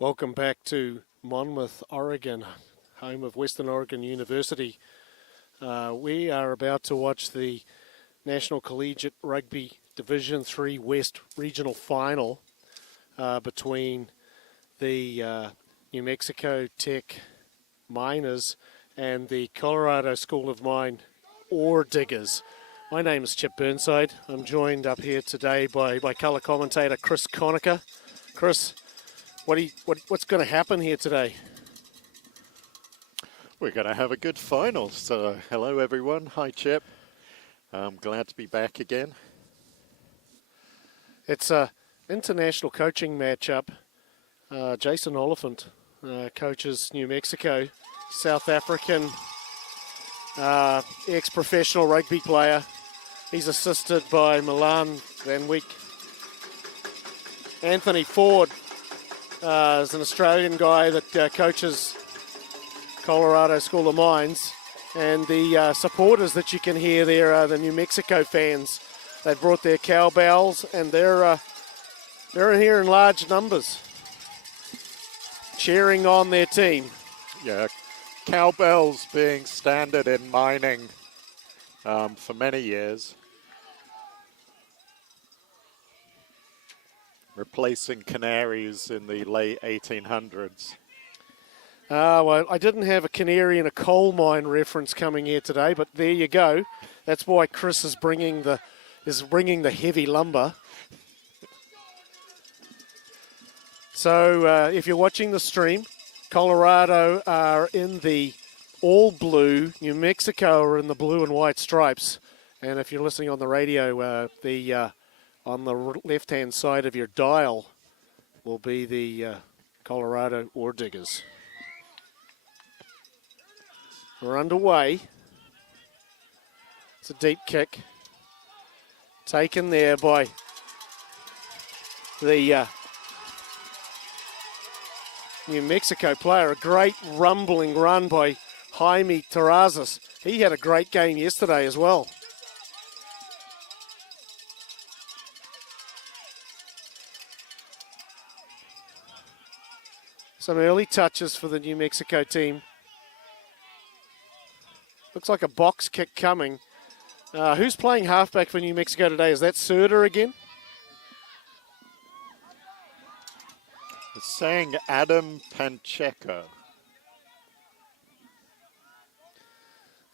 Welcome back to Monmouth, Oregon, home of Western Oregon University. We are about to watch the National Collegiate Rugby Division III West Regional Final between the New Mexico Tech Miners and the Colorado School of Mine Ore Diggers. My name is Chip Burnside. I'm joined up here today by colour commentator Chris Conacher. Chris, what's going to happen here today? We're going to have a good final. So, hello everyone. Hi Chip. I'm glad to be back again. It's a international coaching matchup. Jason Oliphant coaches New Mexico, South African ex-professional rugby player. He's assisted by Milan Van Wyk. Anthony Ford is an Australian guy that coaches Colorado School of Mines. And the supporters that you can hear there are the New Mexico fans. They've brought their cowbells and they're here in large numbers, cheering on their team. Yeah, cowbells being standard in mining for many years. Replacing canaries in the late 1800s. Well, I didn't have a canary in a coal mine reference coming here today, but there you go. That's why Chris is bringing the heavy lumber. So if you're watching the stream, Colorado are in the all blue, New Mexico are in the blue and white stripes. And if you're listening on the radio, on the left-hand side of your dial will be the Colorado Ore Diggers. We're underway. It's a deep kick. Taken there by the New Mexico player. A great rumbling run by Jaime Terrazas. He had a great game yesterday as well. Some early touches for the New Mexico team. Looks like a box kick coming. Who's playing halfback for New Mexico today? Is that Serda again? It's saying Adam Pacheco.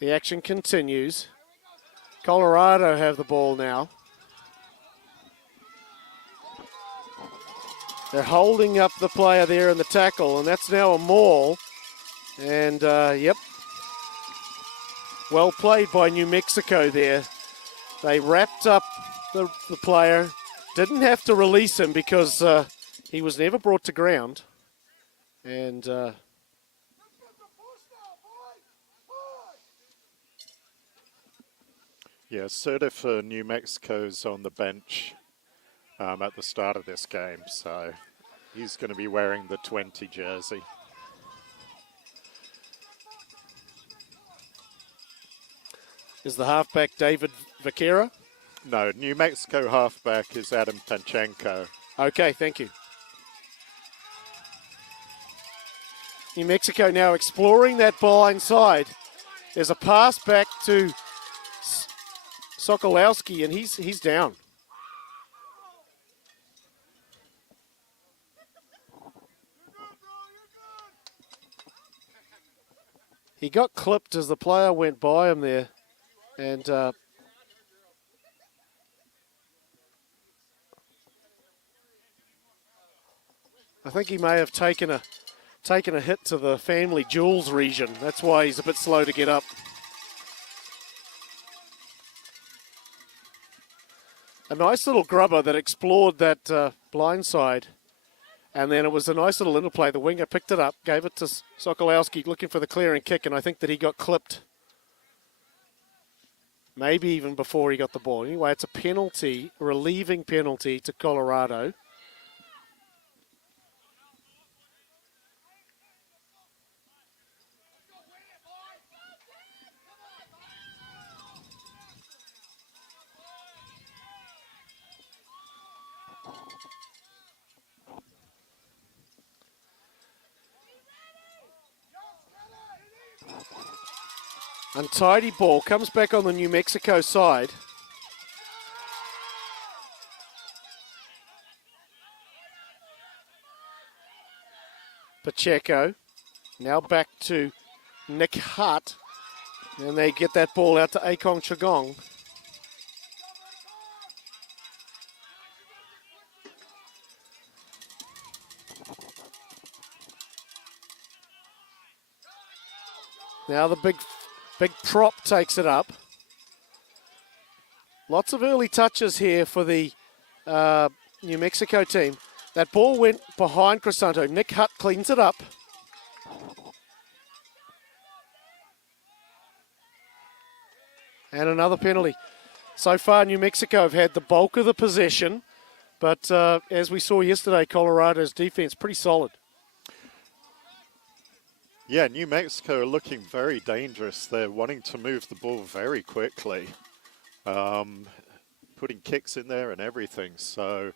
The action continues. Colorado have the ball now. They're holding up the player there in the tackle, and that's now a maul. And, yep. Well played by New Mexico there. They wrapped up the player. Didn't have to release him because he was never brought to ground. And yeah, Serda for New Mexico's on the bench at the start of this game. So he's going to be wearing the 20 jersey. Is the halfback David Vaquera? No, New Mexico halfback is Adam Pacheco. Okay, thank you. New Mexico now exploring that blind side. There's a pass back to Sokolowski, and he's down. He got clipped as the player went by him there. And I think he may have taken a hit to the family jewels region. That's why he's a bit slow to get up. A nice little grubber that explored that blind side. And then it was a nice little interplay. The winger picked it up, gave it to Sokolowski looking for the clearing kick, and I think that he got clipped. Maybe even before he got the ball. Anyway, it's a penalty, a relieving penalty to Colorado. Untidy ball comes back on the New Mexico side. Pacheco. Now back to Nick Hutt. And they get that ball out to Akong Chagong. Now the big prop takes it up. Lots of early touches here for the New Mexico team. That ball went behind Crisanto. Nick Hutt cleans it up. And another penalty. So far, New Mexico have had the bulk of the possession. But as we saw yesterday, Colorado's defense pretty solid. Yeah, New Mexico are looking very dangerous. They're wanting to move the ball very quickly, putting kicks in there and everything. So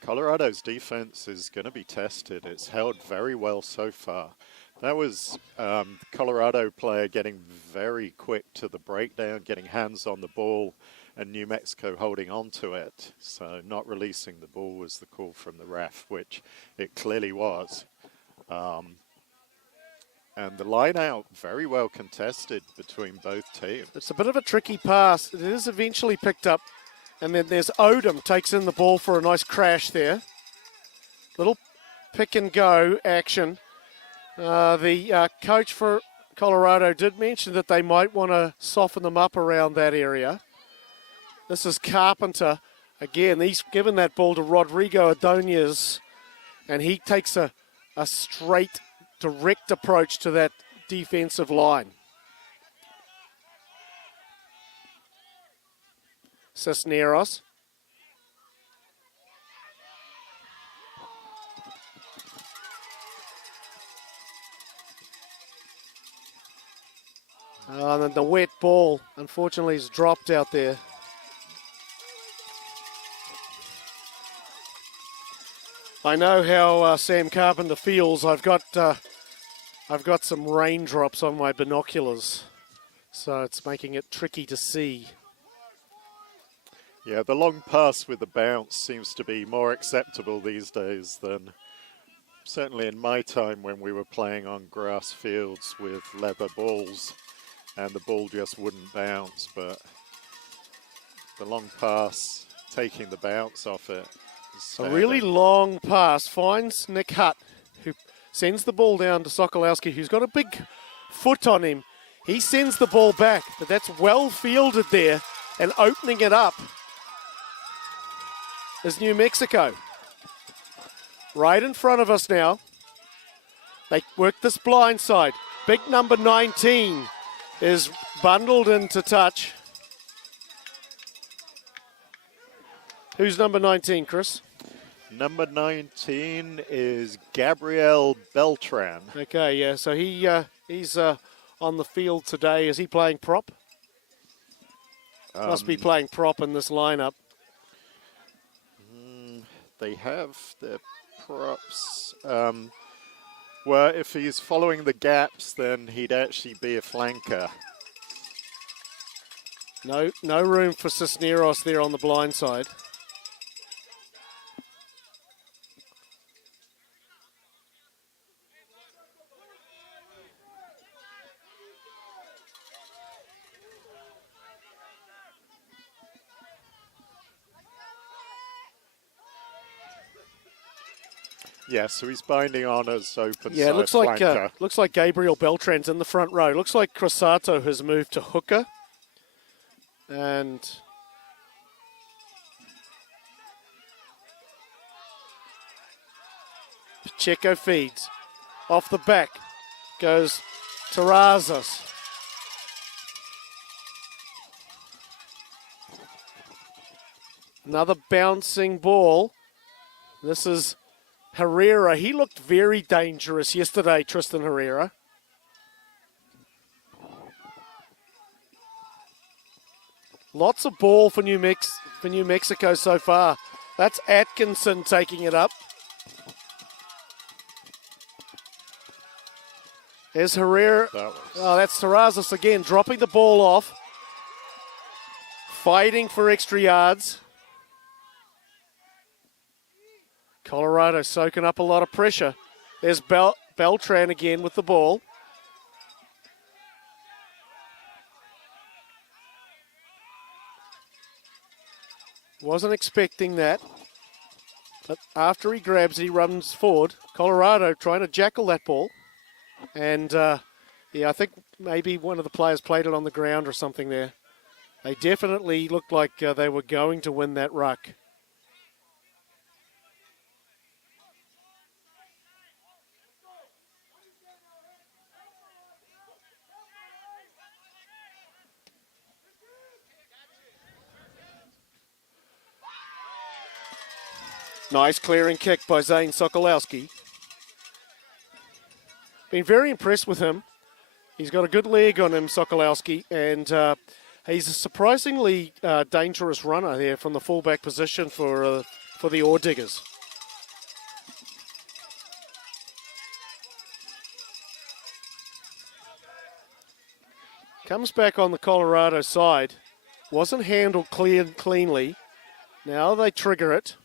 Colorado's defense is going to be tested. It's held very well so far. That was Colorado player getting very quick to the breakdown, getting hands on the ball, and New Mexico holding on to it. So not releasing the ball was the call from the ref, which it clearly was. And the line out very well contested between both teams. It's a bit of a tricky pass. It is eventually picked up. And then there's Odom takes in the ball for a nice crash there. Little pick and go action. The coach for Colorado did mention that they might want to soften them up around that area. This is Carpenter. Again, he's given that ball to Rodrigo Adonias, and he takes a straight, direct approach to that defensive line. Cisneros. And then the wet ball, unfortunately, is dropped out there. I know how Sam Carpenter feels. I've got some raindrops on my binoculars, so it's making it tricky to see. Yeah, the long pass with the bounce seems to be more acceptable these days than certainly in my time when we were playing on grass fields with leather balls and the ball just wouldn't bounce. But the long pass, taking the bounce off it. A really long pass finds Nick Hutt, who sends the ball down to Sokolowski, who's got a big foot on him. He sends the ball back, but that's well fielded there, and opening it up is New Mexico. Right in front of us now. They work this blind side. Big number 19 is bundled into touch. Who's number 19, Chris? Number 19 is Gabriel Beltran. Okay, yeah, so he's on the field today. Is he playing prop? Must be playing prop in this lineup. They have their props. Well, if he's following the gaps, then he'd actually be a flanker. No room for Cisneros there on the blind side. Yeah, so he's binding on as open Yeah, side flanker. Looks like Gabriel Beltran's in the front row. Looks like Crisato has moved to hooker. And Pacheco feeds. Off the back goes Terrazas. Another bouncing ball. This is Herrera. He looked very dangerous yesterday, Tristan Herrera. Lots of ball for New Mexico so far. That's Atkinson taking it up. There's Herrera. Oh, that's Terrazas again, dropping the ball off. Fighting for extra yards. Colorado soaking up a lot of pressure. There's Beltran again with the ball. Wasn't expecting that. But after he grabs it, he runs forward. Colorado trying to jackal that ball. And, yeah, I think maybe one of the players played it on the ground or something there. They definitely looked like they were going to win that ruck. Nice clearing kick by Zane Sokolowski. Been very impressed with him. He's got a good leg on him, Sokolowski, and he's a surprisingly dangerous runner there from the fullback position for the Ore Diggers. Comes back on the Colorado side. Wasn't handled cleanly. Now they trigger it.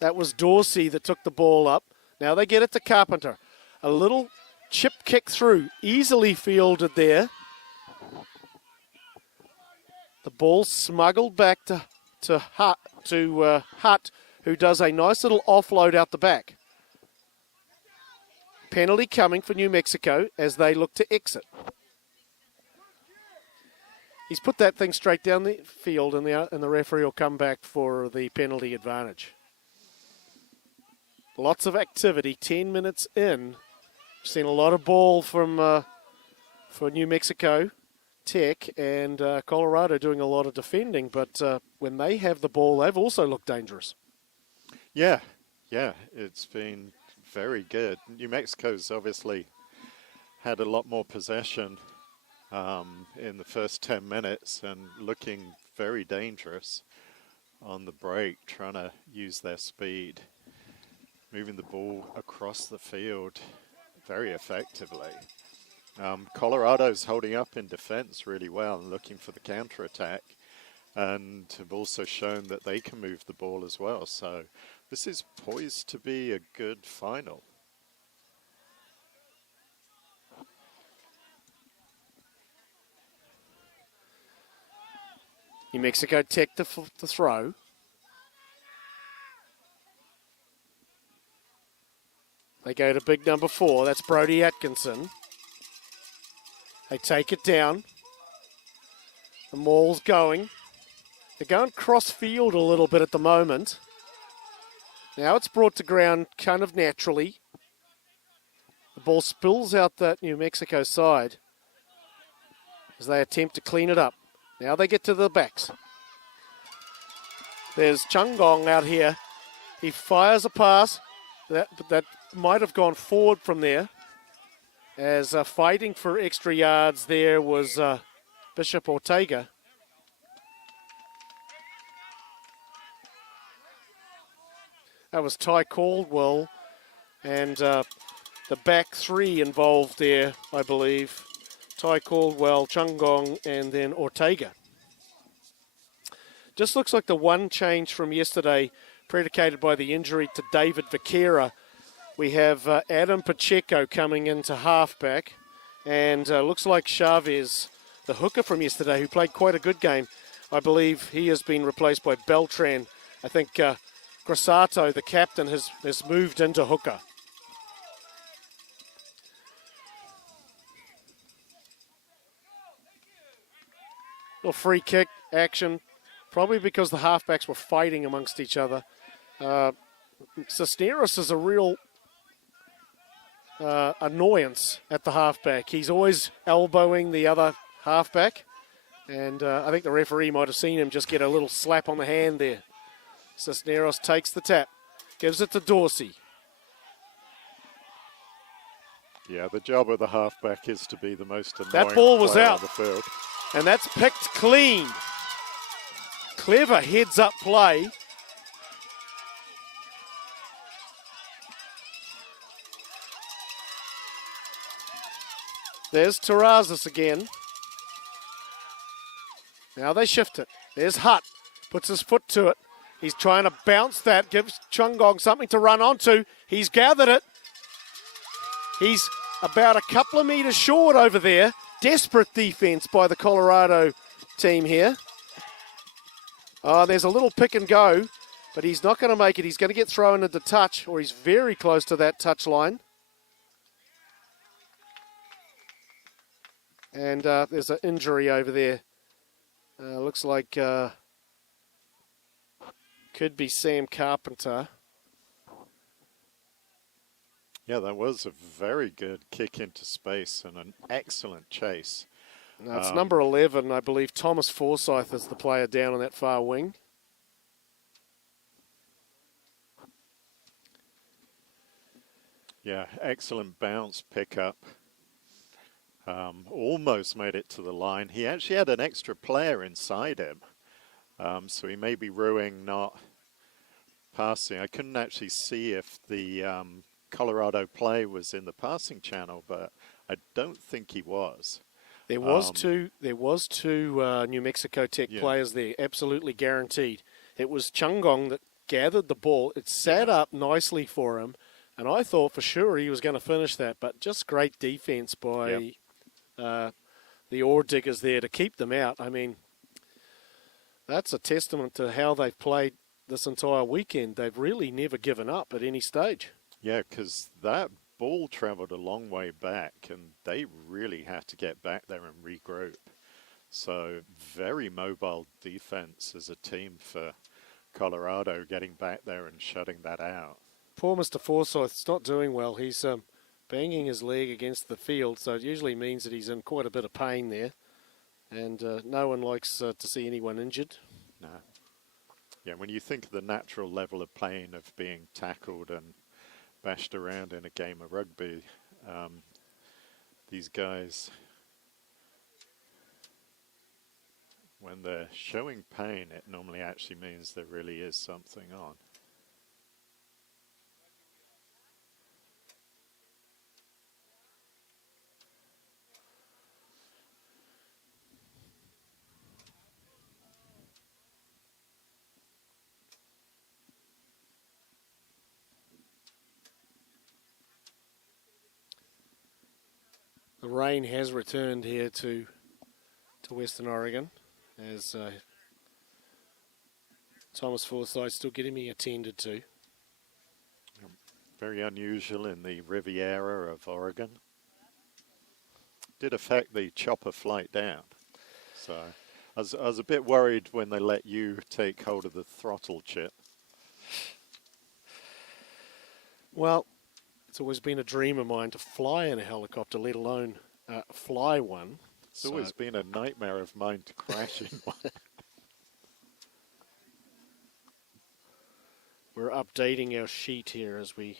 That was Dorsey that took the ball up. Now they get it to Carpenter. A little chip kick through, easily fielded there. The ball smuggled back to Hutt, who does a nice little offload out the back. Penalty coming for New Mexico as they look to exit. He's put that thing straight down the field, and the referee will come back for the penalty advantage. Lots of activity, 10 minutes in. Seen a lot of ball from for New Mexico Tech, and Colorado doing a lot of defending, but when they have the ball, they've also looked dangerous. Yeah, it's been very good. New Mexico's obviously had a lot more possession in the first 10 minutes and looking very dangerous on the break, trying to use their speed, moving the ball across the field very effectively. Colorado's holding up in defense really well and looking for the counterattack, and have also shown that they can move the ball as well. So this is poised to be a good final. New Mexico Tech to throw. They go to big number 4. That's Brody Atkinson. They take it down. The maul's going. They're going cross-field a little bit at the moment. Now it's brought to ground kind of naturally. The ball spills out that New Mexico side as they attempt to clean it up. Now they get to the backs. There's Chungong out here. He fires a pass. That might have gone forward from there. As fighting for extra yards there was Bishop Ortega. That was Ty Caldwell and the back 3 involved there, I believe. Ty Caldwell, Chungong, and then Ortega. Just looks like the one change from yesterday, predicated by the injury to David Vaquera. We have Adam Pacheco coming into halfback, and looks like Chavez, the hooker from yesterday, who played quite a good game. I believe he has been replaced by Beltran. I think Grassato, the captain, has moved into hooker. Little free kick action, probably because the halfbacks were fighting amongst each other. Cisneros is a real annoyance at the halfback. He's always elbowing the other halfback, and I think the referee might have seen him just get a little slap on the hand there. Cisneros takes the tap, gives it to Dorsey. Yeah, the job of the halfback is to be the most annoying that ball was player out on the field. And that's picked clean. Clever heads-up play. There's Terrazas again. Now they shift it. There's Hutt. Puts his foot to it. He's trying to bounce that, gives Chungong something to run onto. He's gathered it. He's about a couple of metres short over there. Desperate defence by the Colorado team here. Oh, there's a little pick and go, but he's not going to make it. He's going to get thrown into touch, or he's very close to that touch line. And there's an injury over there. Looks like could be Sam Carpenter. Yeah, that was a very good kick into space and an excellent chase. No, it's number 11, I believe. Thomas Forsyth is the player down on that far wing. Yeah, excellent bounce pickup. Almost made it to the line. He actually had an extra player inside him. So he may be ruining, not passing. I couldn't actually see if the Colorado play was in the passing channel, but I don't think he was. There was two New Mexico Tech players there, absolutely guaranteed. It was Chungong that gathered the ball. It sat up nicely for him, and I thought for sure he was going to finish that, but just great defense by the Ore Diggers there to keep them out. I mean, that's a testament to how they've played this entire weekend. They've really never given up at any stage. Yeah, because that ball traveled a long way back, and they really had to get back there and regroup. So very mobile defense as a team for Colorado, getting back there and shutting that out. Poor Mr. Forsyth's not doing well. He's banging his leg against the field, so it usually means that he's in quite a bit of pain there. And no one likes to see anyone injured. No. Yeah, when you think of the natural level of pain of being tackled and bashed around in a game of rugby, these guys, when they're showing pain, it normally actually means there really is something on. The rain has returned here to Western Oregon, as Thomas Forsyth still getting me attended to. Very unusual in the Riviera of Oregon. Did affect the chopper flight down. So I was a bit worried when they let you take hold of the throttle, Chip. Well, it's always been a dream of mine to fly in a helicopter, let alone fly one. It's always been a nightmare of mine to crash in one. We're updating our sheet here as we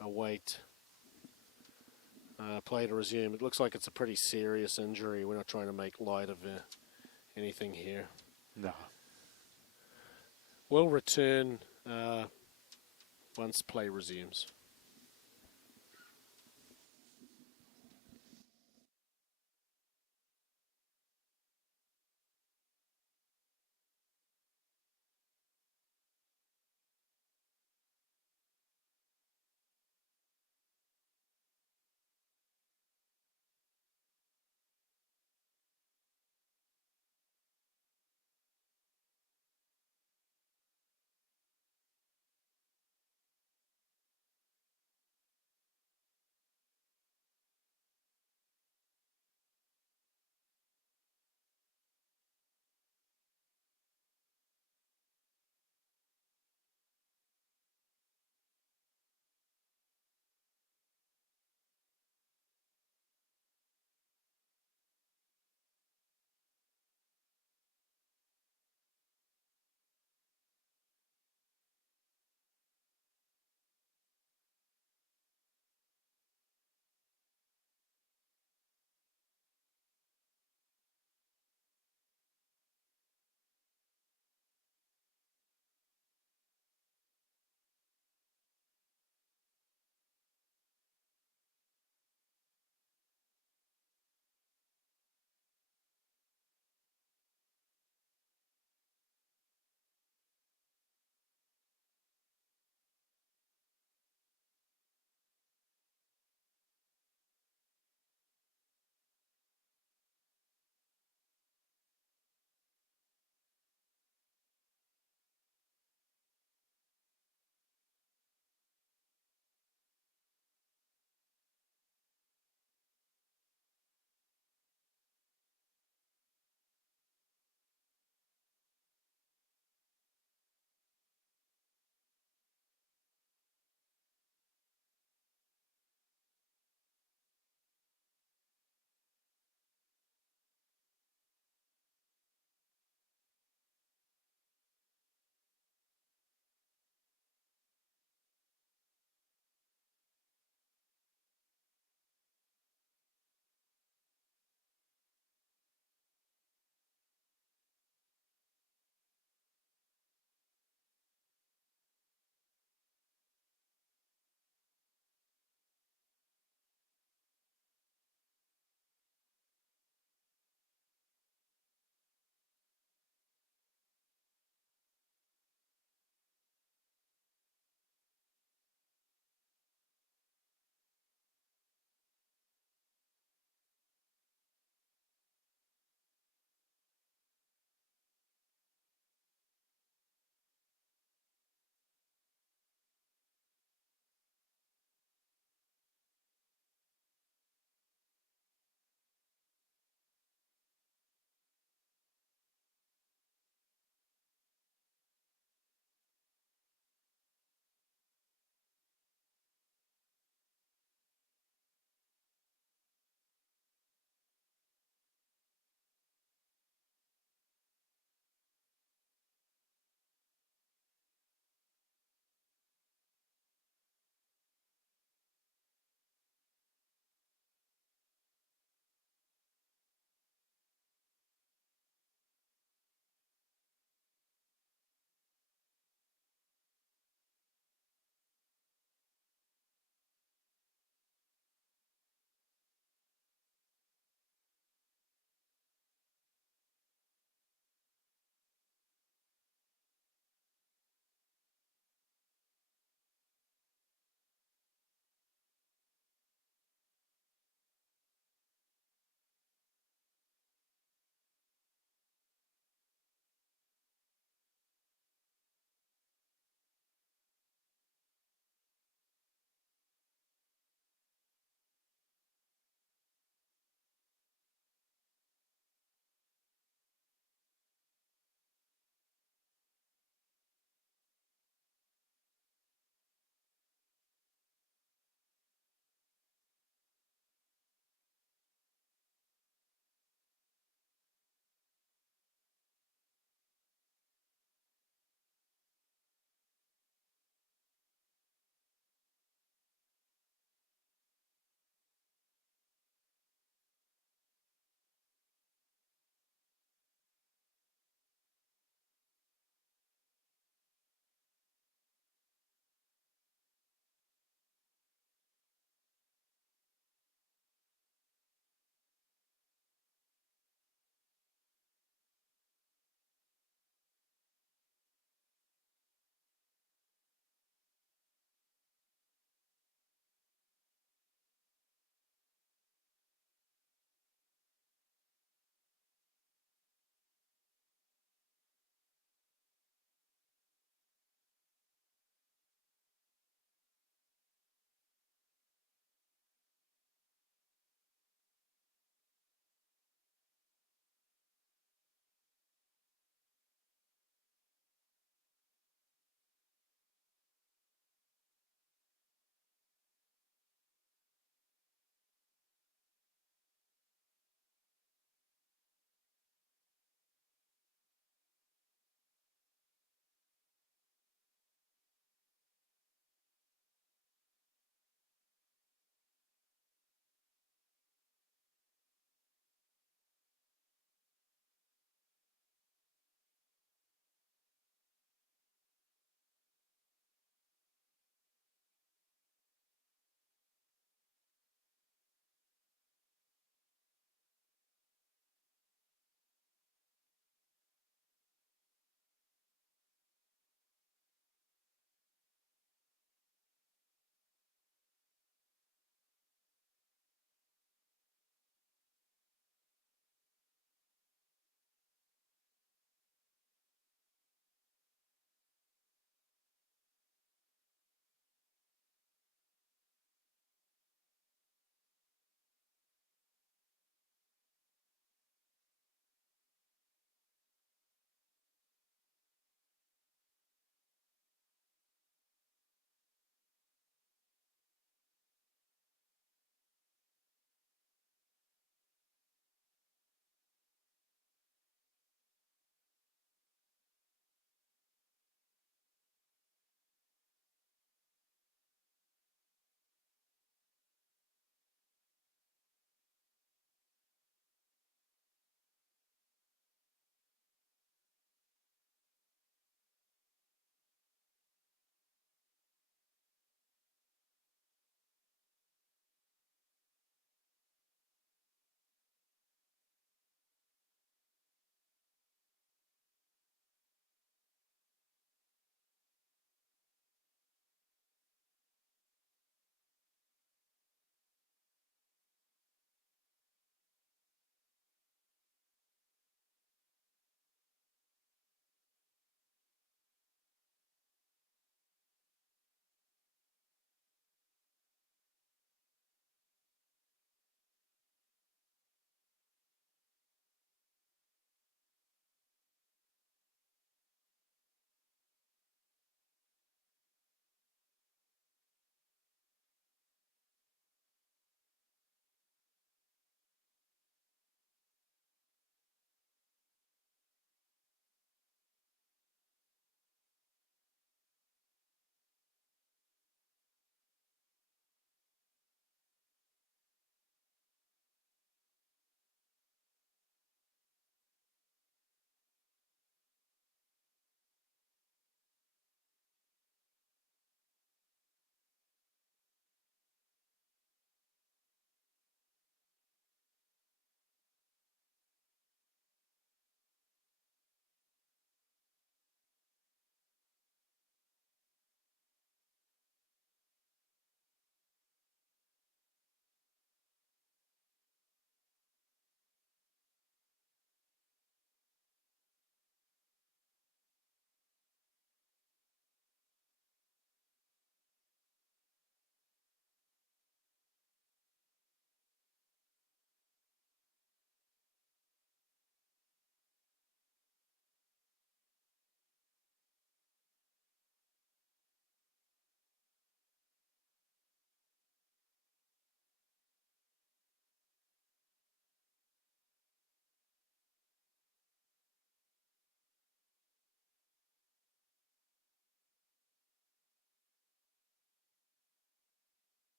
await play to resume. It looks like it's a pretty serious injury. We're not trying to make light of anything here. No. We'll return once play resumes.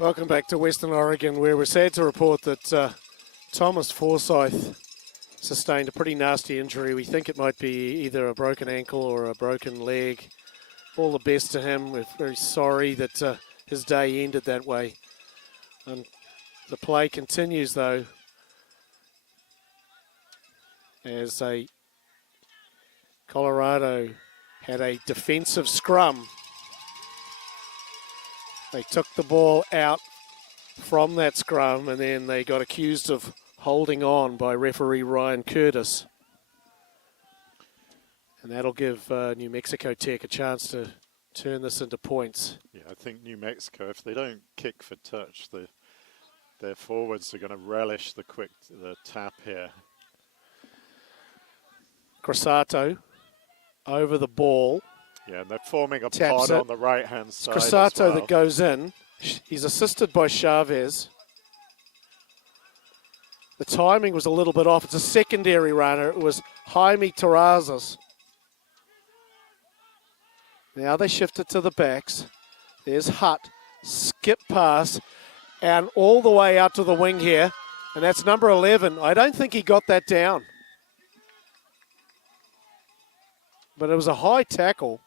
Welcome back to Western Oregon, where we're sad to report that Thomas Forsyth sustained a pretty nasty injury. We think it might be either a broken ankle or a broken leg. All the best to him. We're very sorry that his day ended that way. And the play continues, though, as Colorado had a defensive scrum. They took the ball out from that scrum, and then they got accused of holding on by referee Ryan Curtis. And that'll give New Mexico Tech a chance to turn this into points. Yeah, I think New Mexico, if they don't kick for touch, their forwards are going to relish the tap here. Crasato over the ball. Yeah, and they're forming a Taps pod it. on the right-hand side Crasato as well. that goes in. He's assisted by Chavez. The timing was a little bit off. It's a secondary runner. It was Jaime Terrazas. Now they shift it to the backs. There's Hutt. Skip pass. And all the way out to the wing here. And that's number 11. I don't think he got that down. But it was a high tackle.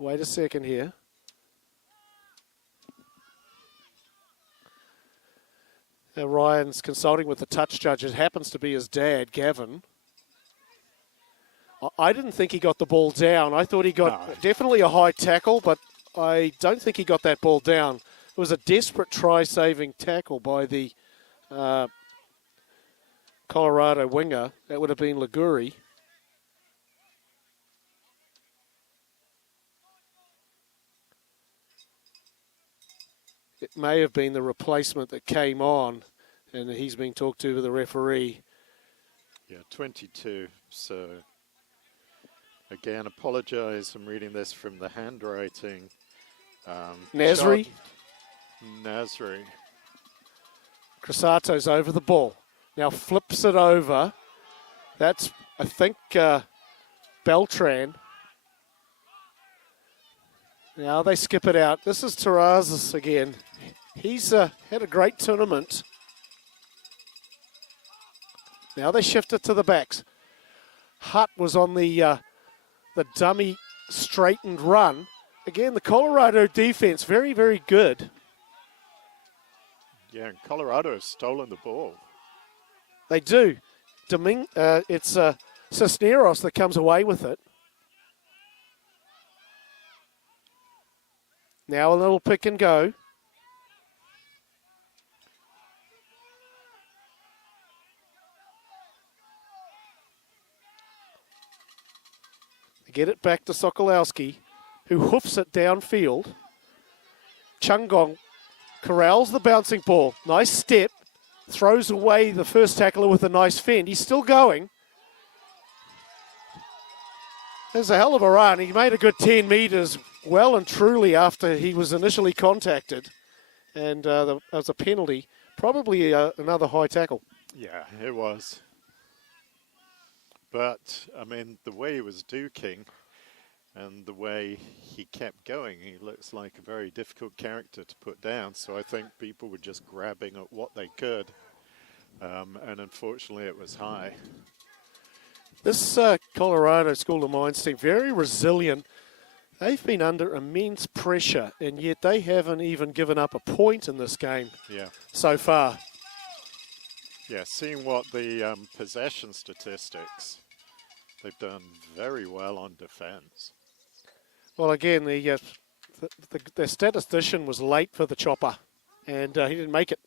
Wait a second here. Now Ryan's consulting with the touch judge. It happens to be his dad, Gavin. I didn't think he got the ball down. I thought he got definitely a high tackle, but I don't think he got that ball down. It was a desperate try-saving tackle by the Colorado winger. That would have been Liguri. It may have been the replacement that came on, and he's being talked to with the referee. Yeah, 22. So, again, apologise. I'm reading this from the handwriting. Nasri. Nasri. Crasato's over the ball. Now flips it over. That's, I think, Beltran. Now they skip it out. This is Terrazas again. He's had a great tournament. Now they shift it to the backs. Hutt was on the dummy straightened run. Again, the Colorado defense, very, very good. Yeah, and Colorado has stolen the ball. They do. It's Cisneros that comes away with it. Now a little pick and go. They get it back to Sokolowski, who hoofs it downfield. Chungong corrals the bouncing ball. Nice step. Throws away the first tackler with a nice fend. He's still going. There's a hell of a run. He made a good 10 metres well and truly after he was initially contacted. And there was a penalty. Probably another high tackle. Yeah, it was. But, I mean, the way he was duking and the way he kept going, he looks like a very difficult character to put down. So I think people were just grabbing at what they could. And unfortunately, it was high. This Colorado School of Mines team, very resilient. They've been under immense pressure, and yet they haven't even given up a point in this game so far. Yeah, seeing what the possession statistics, they've done very well on defense. Well, again, the statistician was late for the chopper, and he didn't make it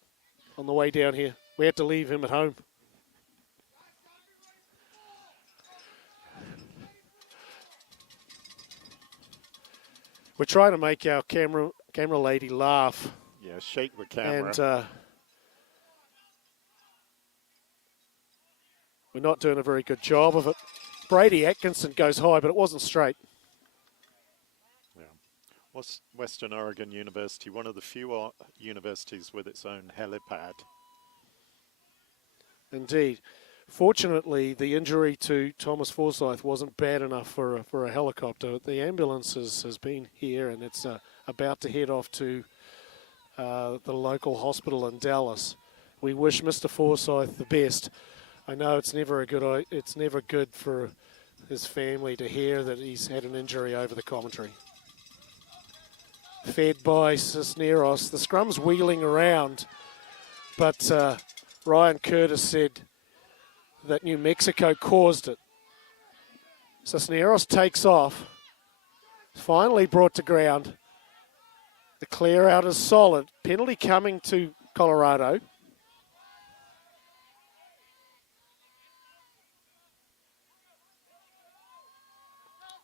on the way down here. We had to leave him at home. We're trying to make our camera lady laugh. Yeah, shake the camera. And we're not doing a very good job of it. Brady Atkinson goes high, but it wasn't straight. Yeah. Western Oregon University, one of the few universities with its own helipad. Indeed. Fortunately, the injury to Thomas Forsyth wasn't bad enough for a helicopter. The ambulance has been here, and it's about to head off to the local hospital in Dallas. We wish Mr. Forsyth the best. I know it's never good for his family to hear that he's had an injury over the commentary. Fed by Cisneros. The scrum's wheeling around, but Ryan Curtis said that New Mexico caused it. Cisneros takes off. Finally brought to ground. The clear out is solid. Penalty coming to Colorado.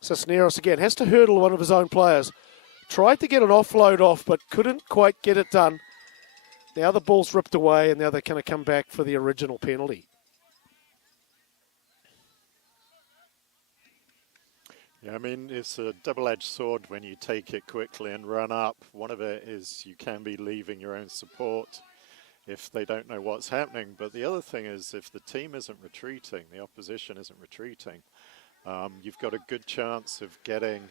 Cisneros again has to hurdle one of his own players. Tried to get an offload off, but couldn't quite get it done. Now the ball's ripped away, and now they're going to come back for the original penalty. Yeah, I mean, it's a double-edged sword when you take it quickly and run up. One of it is you can be leaving your own support if they don't know what's happening. But the other thing is if the team isn't retreating, the opposition isn't retreating, you've got a good chance of getting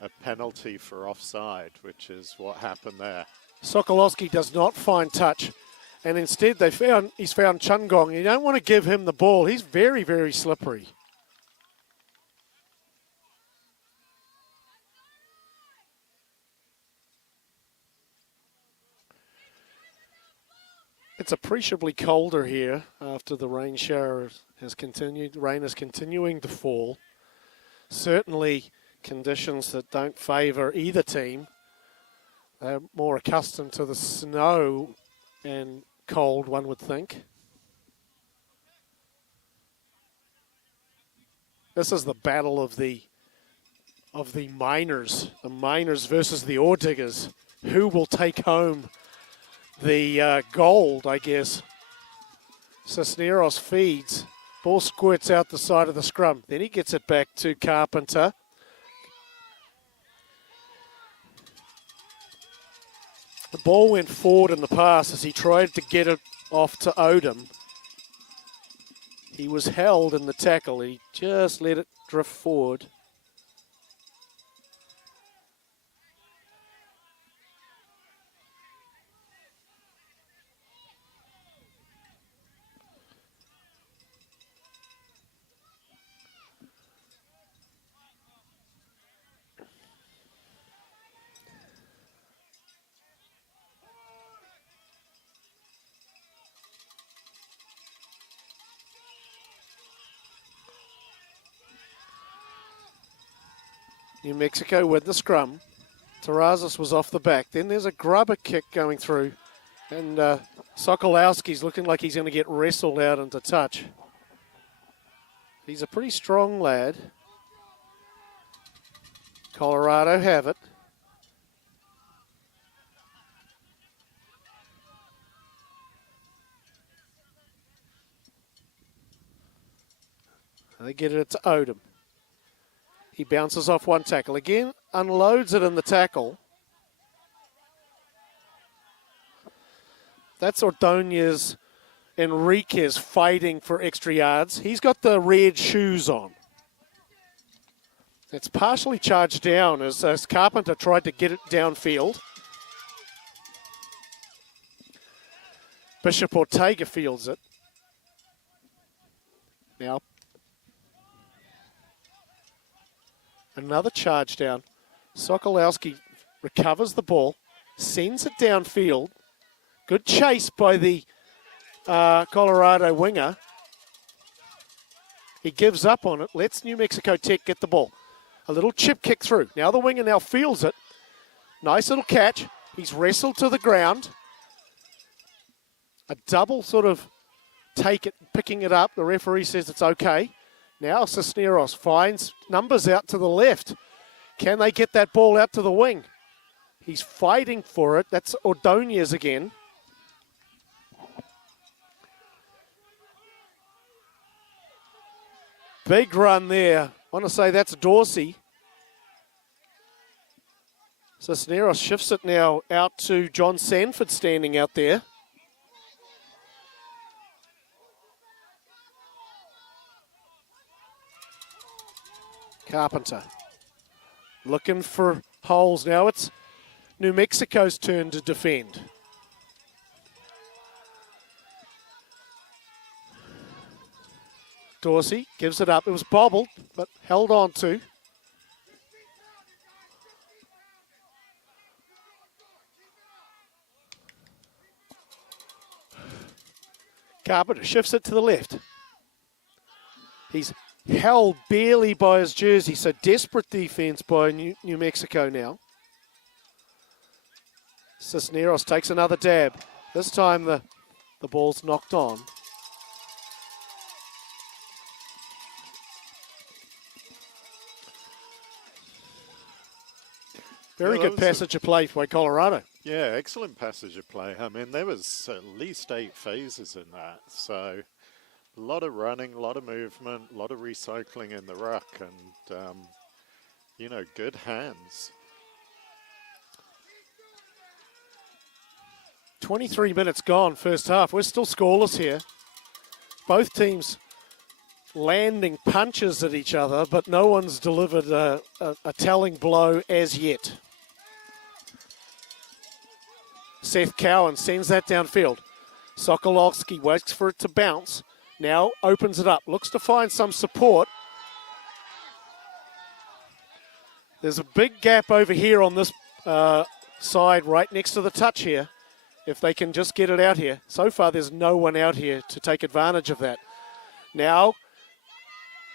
a penalty for offside, which is what happened there. Sokolowski does not find touch, and instead he's found Chungong. You don't want to give him the ball. He's very, very slippery. It's appreciably colder here after the rain shower has continued. Rain is continuing to fall. Certainly conditions that don't favour either team. They're more accustomed to the snow and cold, one would think. This is the battle of the miners. The miners versus the ore diggers. Who will take home the gold, I guess? Cisneros feeds. Ball squirts out the side of the scrum. Then he gets it back to Carpenter. The ball went forward in the pass as he tried to get it off to Odom. He was held in the tackle. He just let it drift forward. New Mexico with the scrum. Terrazas was off the back. Then there's a grubber kick going through. And Sokolowski's looking like he's going to get wrestled out into touch. He's a pretty strong lad. Colorado have it. They get it to Odom. He bounces off one tackle. Again, unloads it in the tackle. That's Ordonez Enriquez fighting for extra yards. He's got the red shoes on. It's partially charged down as Carpenter tried to get it downfield. Bishop Ortega fields it. Now, another charge down. Sokolowski recovers the ball, sends it downfield. Good chase by the Colorado winger. He gives up on it, lets New Mexico Tech get the ball. A little chip kick through. Now the winger now fields it. Nice little catch. He's wrestled to the ground. A double sort of take it, picking it up. The referee says it's okay. Now Cisneros finds numbers out to the left. Can they get that ball out to the wing? He's fighting for it. That's Ordonez again. Big run there. I want to say that's Dorsey. Cisneros shifts it now out to John Sanford standing out there. Carpenter looking for holes. Now it's New Mexico's turn to defend. Dorsey gives it up. It was bobbled, but held on to. Carpenter shifts it to the left. He's held barely by his jersey, so desperate defense by New Mexico now. Cisneros takes another dab. This time the ball's knocked on. Very good passage of play by Colorado. Yeah, excellent passage of play. I mean, there was at least 8 phases in that. So a lot of running, a lot of movement, a lot of recycling in the ruck, and, you know, good hands. 23 minutes gone, first half. We're still scoreless here. Both teams landing punches at each other, but no one's delivered a telling blow as yet. Seth Cowan sends that downfield. Sokolowski waits for it to bounce. Now opens it up. Looks to find some support. There's a big gap over here on this side right next to the touch here. If they can just get it out here. So far there's no one out here to take advantage of that. Now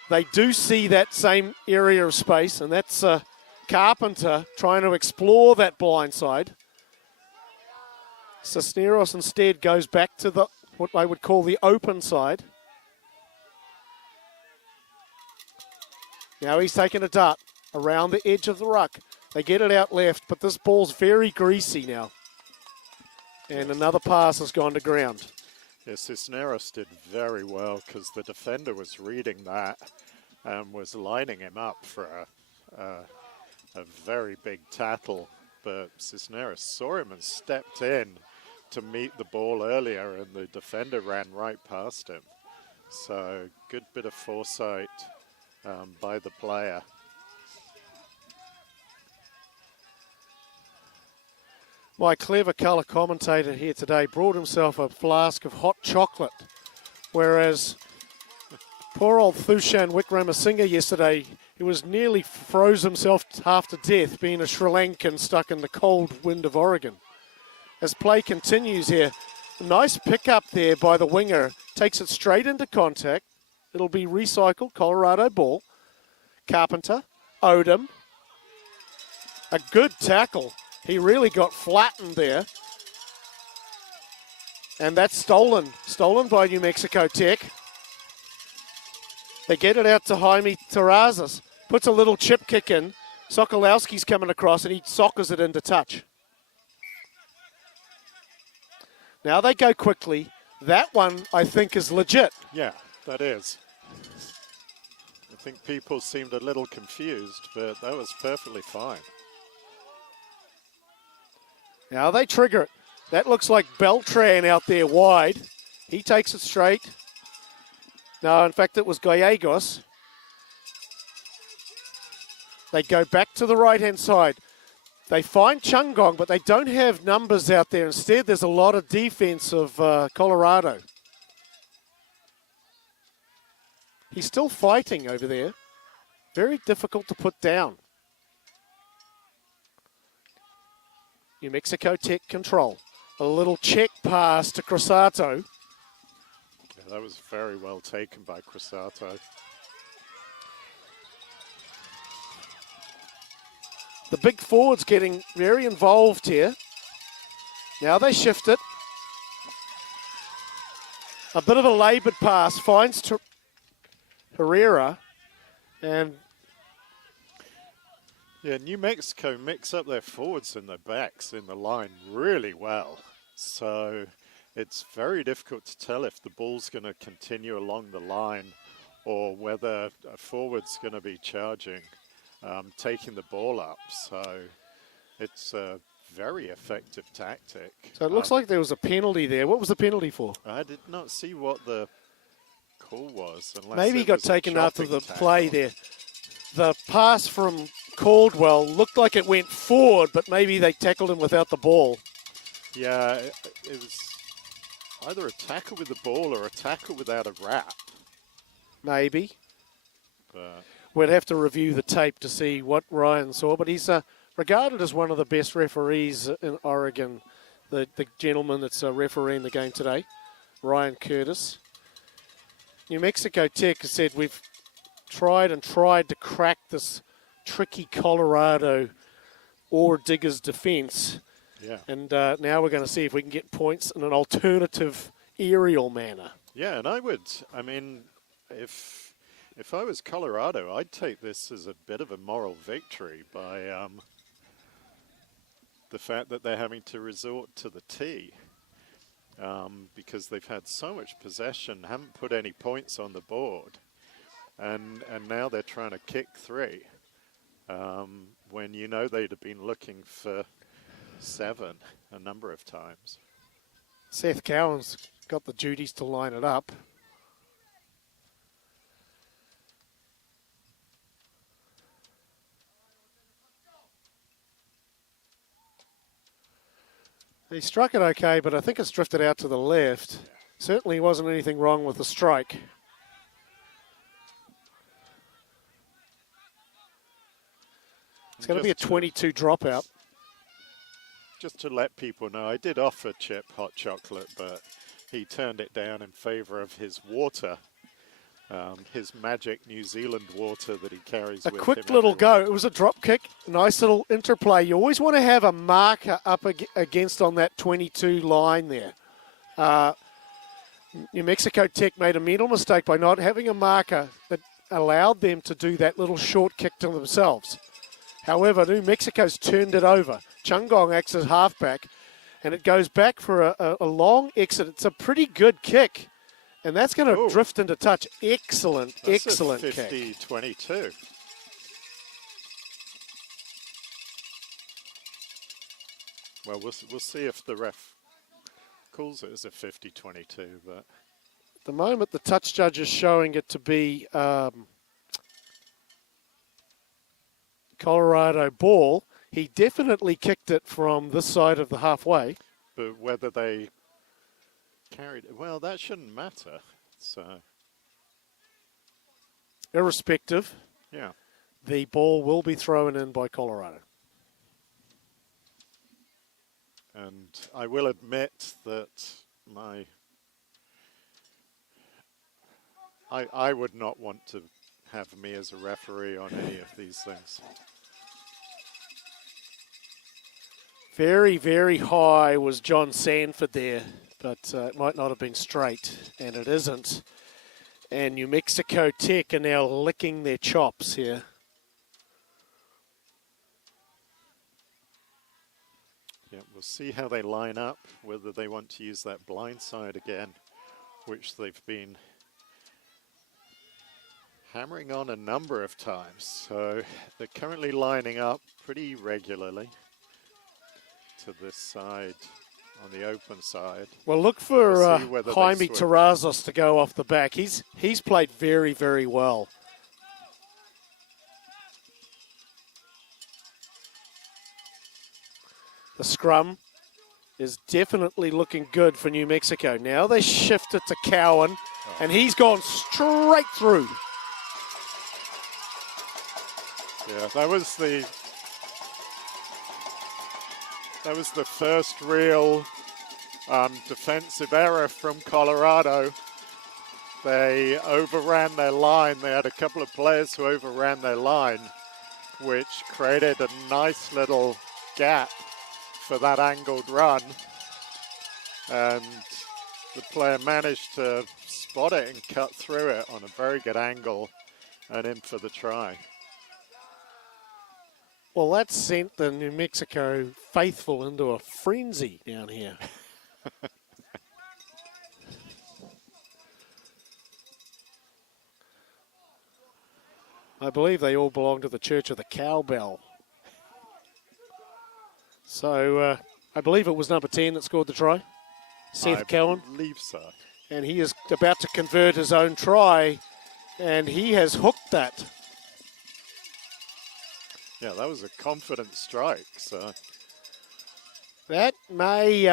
they do see that same area of space, and that's Carpenter trying to explore that blind side. Cisneros instead goes back to the what I would call the open side. Now he's taking a dart around the edge of the ruck. They get it out left, but this ball's very greasy now. And another pass has gone to ground. Yes, Cisneros did very well because the defender was reading that and was lining him up for a very big tackle. But Cisneros saw him and stepped in to meet the ball earlier, and the defender ran right past him. So good bit of foresight by the player. My clever colour commentator here today brought himself a flask of hot chocolate, whereas poor old Thushan Wickramasinghe yesterday, he was nearly froze himself half to death being a Sri Lankan stuck in the cold wind of Oregon. As play continues here, a nice pickup there by the winger, takes it straight into contact. It'll be recycled, Colorado ball. Carpenter, Odom, a good tackle. He really got flattened there. And that's stolen by New Mexico Tech. They get it out to Jaime Terrazas. Puts a little chip kick in. Sokolowski's coming across and he soccers it into touch. Now they go quickly. That one, I think, is legit. Yeah, that is. I think people seemed a little confused, but that was perfectly fine. Now they trigger it. That looks like Beltran out there wide. He takes it straight. No, in fact, it was Gallegos. They go back to the right-hand side. They find Chungong, but they don't have numbers out there. Instead, there's a lot of defense of Colorado. He's still fighting over there. Very difficult to put down. New Mexico Tech control. A little check pass to Crusato. Yeah, that was very well taken by Crusato. The big forward's getting very involved here. Now they shift it. A bit of a laboured pass finds Herrera. And yeah, New Mexico mix up their forwards and their backs in the line really well. So it's very difficult to tell if the ball's going to continue along the line or whether a forward's going to be charging, taking the ball up. So it's a very effective tactic. So it looks like there was a penalty there. What was the penalty for? I did not see what the call was. Maybe he got taken after the play there. The pass from Caldwell looked like it went forward, but maybe they tackled him without the ball. Yeah, it was either a tackle with the ball or a tackle without a wrap. maybe. But We'd have to review the tape to see what Ryan saw, but he's regarded as one of the best referees in Oregon, the gentleman that's refereeing the game today, Ryan Curtis. New Mexico Tech has said we've tried to crack this tricky Colorado ore diggers defense. yeah. And now we're going to see if we can get points in an alternative aerial manner. Yeah, and I mean, if I was Colorado, I'd take this as a bit of a moral victory by the fact that they're having to resort to the tee because they've had so much possession, haven't put any points on the board, and now they're trying to kick three when you know they'd have been looking for 7 a number of times. Seth Cowan's got the duties to line it up. He struck it okay, but I think it's drifted out to the left. Certainly wasn't anything wrong with the strike. It's going to be a 22 dropout. Just to let people know, I did offer Chip hot chocolate, but he turned it down in favor of his water, his magic New Zealand water that he carries with him. A quick little go. It was a drop kick. Nice little interplay. You always want to have a marker up against on that 22 line there. New Mexico Tech made a mental mistake by not having a marker that allowed them to do that little short kick to themselves. However, New Mexico's turned it over. Chungong acts as halfback, and it goes back for a long exit. It's a pretty good kick, and that's going to drift into touch. Excellent, that's excellent a kick. 50-22. Well, we'll see if the ref calls it as a 50-22, but... At the moment, the touch judge is showing it to be Colorado ball. He definitely kicked it from this side of the halfway. But whether they carried it, well, that shouldn't matter. So, irrespective, yeah, the ball will be thrown in by Colorado. And I will admit that I would not want to have me as a referee on any of these things. Very, very high was John Sanford there, but it might not have been straight, and it isn't. And New Mexico Tech are now licking their chops here. Yeah, we'll see how they line up, whether they want to use that blind side again, which they've been hammering on a number of times. So they're currently lining up pretty regularly to this side, on the open side. Well, look for Jaime switch. Terrazas to go off the back. He's played very, very well. The scrum is definitely looking good for New Mexico. Now they shift it to Cowan, and he's gone straight through. Yeah, that was the first real defensive error from Colorado. They overran their line. They had a couple of players who overran their line, which created a nice little gap for that angled run. And the player managed to spot it and cut through it on a very good angle and in for the try. Well, that sent the New Mexico faithful into a frenzy down here. I believe they all belong to the Church of the Cowbell. So I believe it was number 10 that scored the try, Seth Cowan. I believe so. And he is about to convert his own try, and he has hooked that. Yeah, that was a confident strike. So that may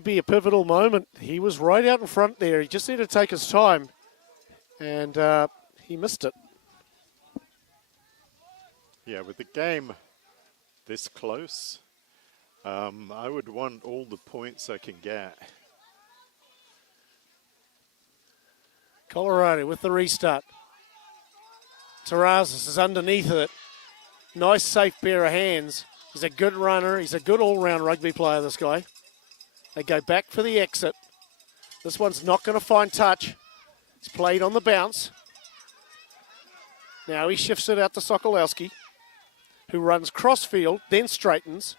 be a pivotal moment. He was right out in front there. He just needed to take his time. and he missed it. Yeah, with the game this close, I would want all the points I can get. Colorado with the restart. Terrazas is underneath it. Nice, safe pair of hands. He's a good runner. He's a good all-round rugby player, this guy. They go back for the exit. This one's not going to find touch. It's played on the bounce. Now he shifts it out to Sokolowski, who runs cross-field, then straightens.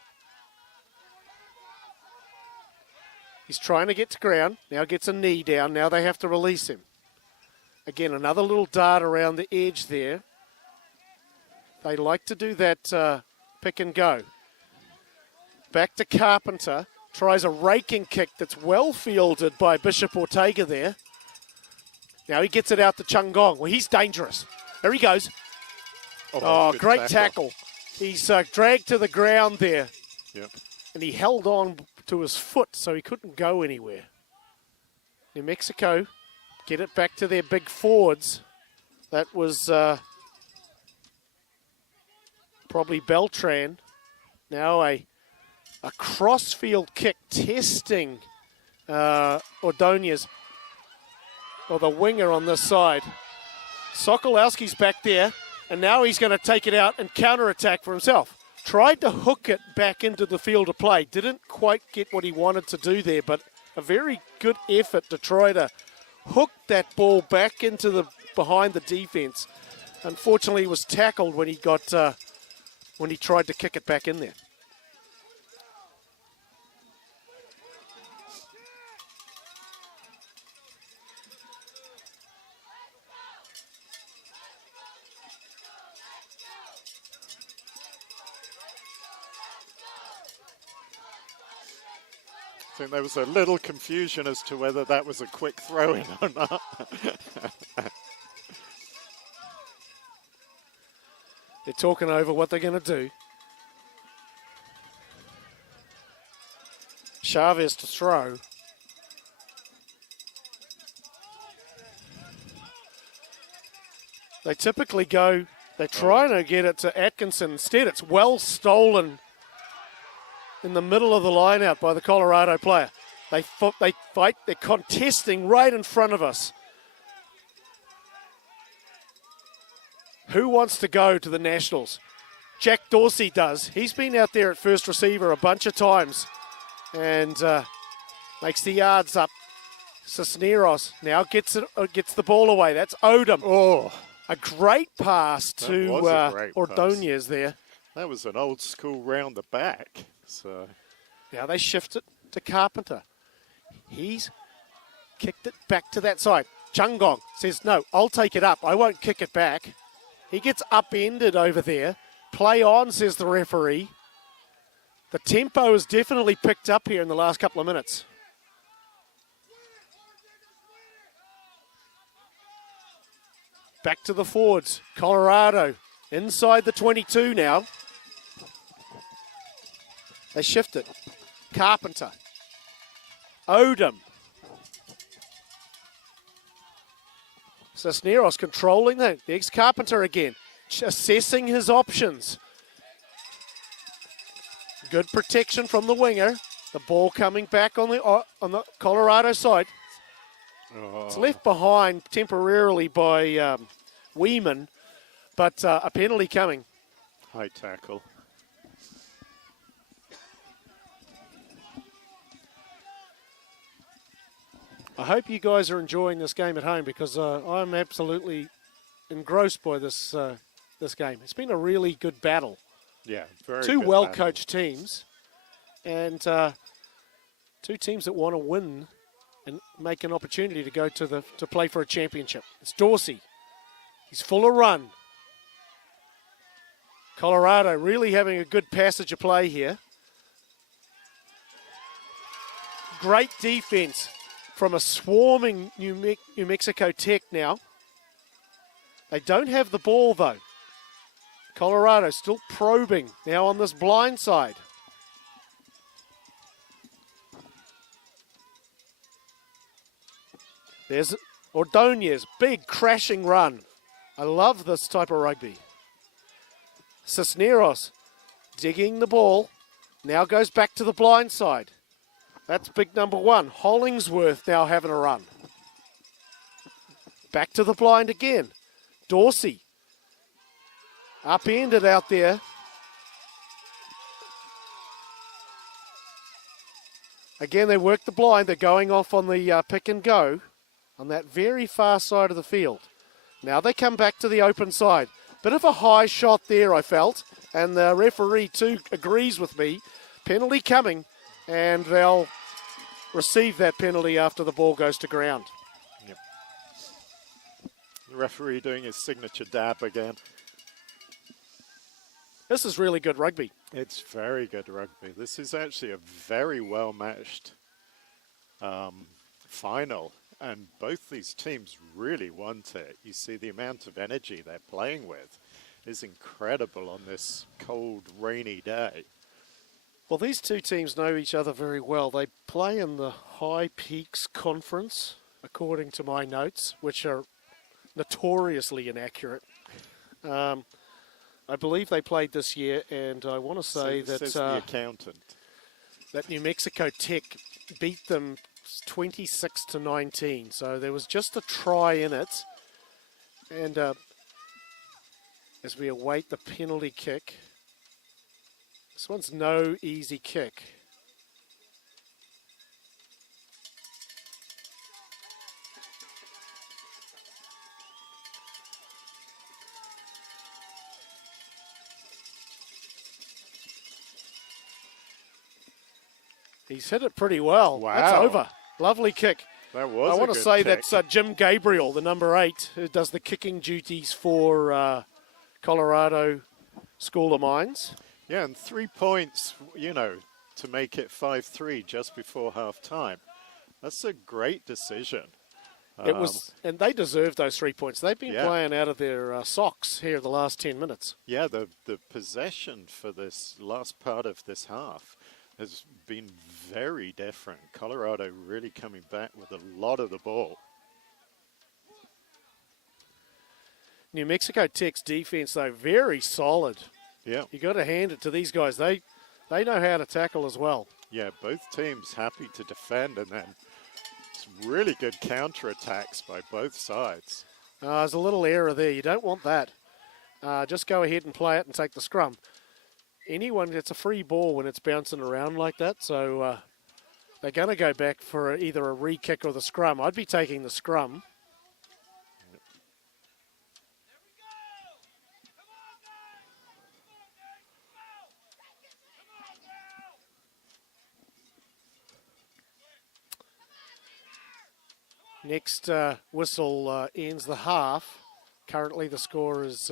He's trying to get to ground. Now gets a knee down. Now they have to release him. Again, another little dart around the edge there. They like to do that pick and go. Back to Carpenter. Tries a raking kick that's well fielded by Bishop Ortega there. Now he gets it out to Chungong. Well, he's dangerous. There he goes. Oh, great tackle. He's dragged to the ground there. Yep. And he held on to his foot so he couldn't go anywhere. New Mexico get it back to their big forwards. That was probably Beltran. Now a cross-field kick testing Ordonez, or the winger on this side. Sokolowski's back there, and now he's going to take it out and counter-attack for himself. Tried to hook it back into the field of play. Didn't quite get what he wanted to do there, but a very good effort to try to hook that ball back into the behind the defense. Unfortunately, he was tackled when he got when he tried to kick it back in there. I think there was a little confusion as to whether that was a quick throw-in or not. They're talking over what they're going to do. Chavez to throw. They typically go, they're trying to get it to Atkinson. Instead, it's well stolen in the middle of the line out by the Colorado player. They fight, they're contesting right in front of us. Who wants to go to the Nationals? Jack Dorsey does. He's been out there at first receiver a bunch of times and makes the yards up. Cisneros now gets the ball away. That's Odom. Oh, a great pass to Ordonez there. That was an old school round the back. So now they shift it to Carpenter. He's kicked it back to that side. Chungong says, no, I'll take it up. I won't kick it back. He gets upended over there. Play on, says the referee. The tempo has definitely picked up here in the last couple of minutes. Back to the forwards. Colorado inside the 22 now. They shift it. Carpenter. Odom. Cisneros controlling that. There's Carpenter again. Assessing his options. Good protection from the winger. The ball coming back on the Colorado side. Oh. It's left behind temporarily by Weeman, but a penalty coming. High tackle. I hope you guys are enjoying this game at home because I'm absolutely engrossed by this this game. It's been a really good battle. Yeah, very two good well-coached teams, and two teams that want to win and make an opportunity to go to play for a championship. It's Dorsey. He's full of run. Colorado really having a good passage of play here. Great defense from a swarming New Mexico Tech now. They don't have the ball, though. Colorado still probing now on this blind side. There's Ordonez, big crashing run. I love this type of rugby. Cisneros digging the ball. Now goes back to the blind side. That's big number 1. Hollingsworth now having a run. Back to the blind again. Dorsey. Upended out there. Again, they work the blind. They're going off on the pick and go on that very far side of the field. Now they come back to the open side. Bit of a high shot there, I felt. And the referee, too, agrees with me. Penalty coming, and they'll receive that penalty after the ball goes to ground. Yep. The referee doing his signature dab again. This is really good rugby. It's very good rugby. This is actually a very well-matched final, and both these teams really want it. You see the amount of energy they're playing with is incredible on this cold, rainy day. Well, these two teams know each other very well. They play in the High Peaks Conference, according to my notes, which are notoriously inaccurate. I believe they played this year, and I want to say that the accountant. That New Mexico Tech beat them 26-19. So there was just a try in it. And as we await the penalty kick, this one's no easy kick. He's hit it pretty well. Wow. That's over. Lovely kick. That was I want to good say kick. that's Jim Gabriel, the number 8, who does the kicking duties for Colorado School of Mines. Yeah, and 3 points, to make it 5-3 just before half-time. That's a great decision. It was, and they deserve those 3 points. They've been Yeah. playing out of their socks here the last 10 minutes. Yeah, the possession for this last part of this half has been very different. Colorado really coming back with a lot of the ball. New Mexico Tech's defense, though, very solid. Yeah. You got to hand it to these guys. They know how to tackle as well. Yeah, both teams happy to defend, and then some really good counter-attacks by both sides. There's a little error there. You don't want that. Just go ahead and play it and take the scrum. It's a free ball when it's bouncing around like that, so they're going to go back for either a re-kick or the scrum. I'd be taking the scrum. Next whistle ends the half. Currently the score is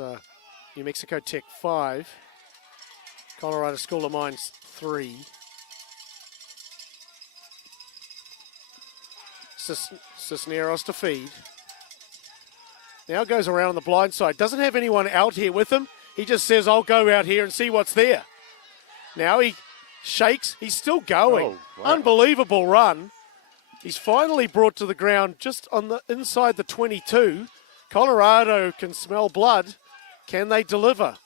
New Mexico Tech 5, Colorado School of Mines 3. Cisneros to feed. Now goes around on the blind side. Doesn't have anyone out here with him. He just says, I'll go out here and see what's there. Now he shakes. He's still going. Oh, wow. Unbelievable run. He's finally brought to the ground just on the inside the 22. Colorado can smell blood. Can they deliver?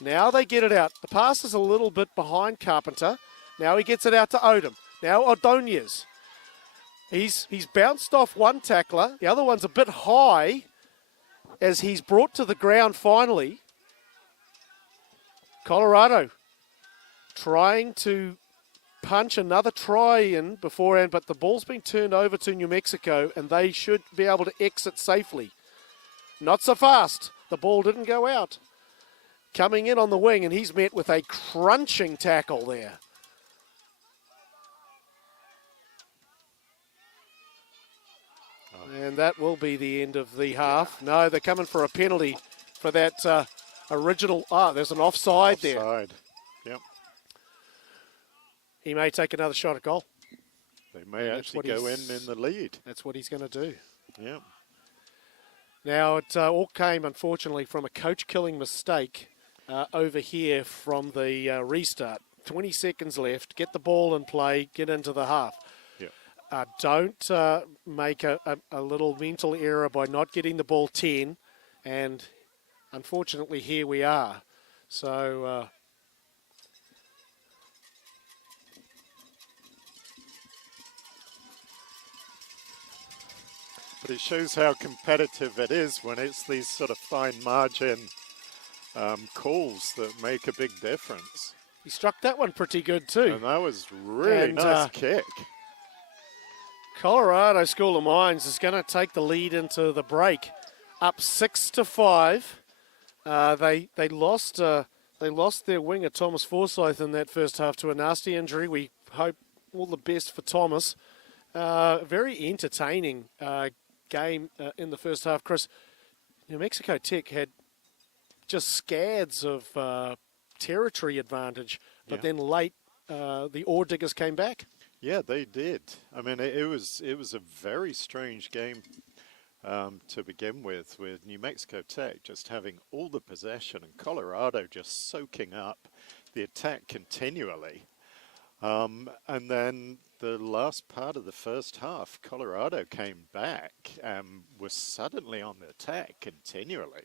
Now they get it out. The pass is a little bit behind Carpenter. Now he gets it out to Odom. Now Ordonez. He's bounced off one tackler. The other one's a bit high as he's brought to the ground finally. Colorado trying to punch another try in beforehand, but the ball's been turned over to New Mexico and they should be able to exit safely. Not so fast. The ball didn't go out. Coming in on the wing, and he's met with a crunching tackle there. And that will be the end of the half. No, they're coming for a penalty for that original. There's an offside there. Offside. Yep. He may take another shot at goal. They may actually go in the lead. That's what he's going to do. Yeah. Now, it all came, unfortunately, from a coach-killing mistake over here from the restart. 20 seconds left. Get the ball in play. Get into the half. Yeah. Don't make a little mental error by not getting the ball 10, and unfortunately here we are. So But it shows how competitive it is when it's these sort of fine margin calls that make a big difference. he struck that one pretty good too. And that was really nice kick. Colorado School of Mines is going to take the lead into the break, up 6-5. They lost their winger Thomas Forsyth in that first half to a nasty injury. We hope all the best for Thomas. Very entertaining game in the first half. Chris, New Mexico Tech had just scads of territory advantage, but then late the Ore Diggers came back. Yeah, they did. I mean, it was a very strange game to begin with New Mexico Tech just having all the possession and Colorado just soaking up the attack continually. And then the last part of the first half, Colorado came back and was suddenly on the attack continually.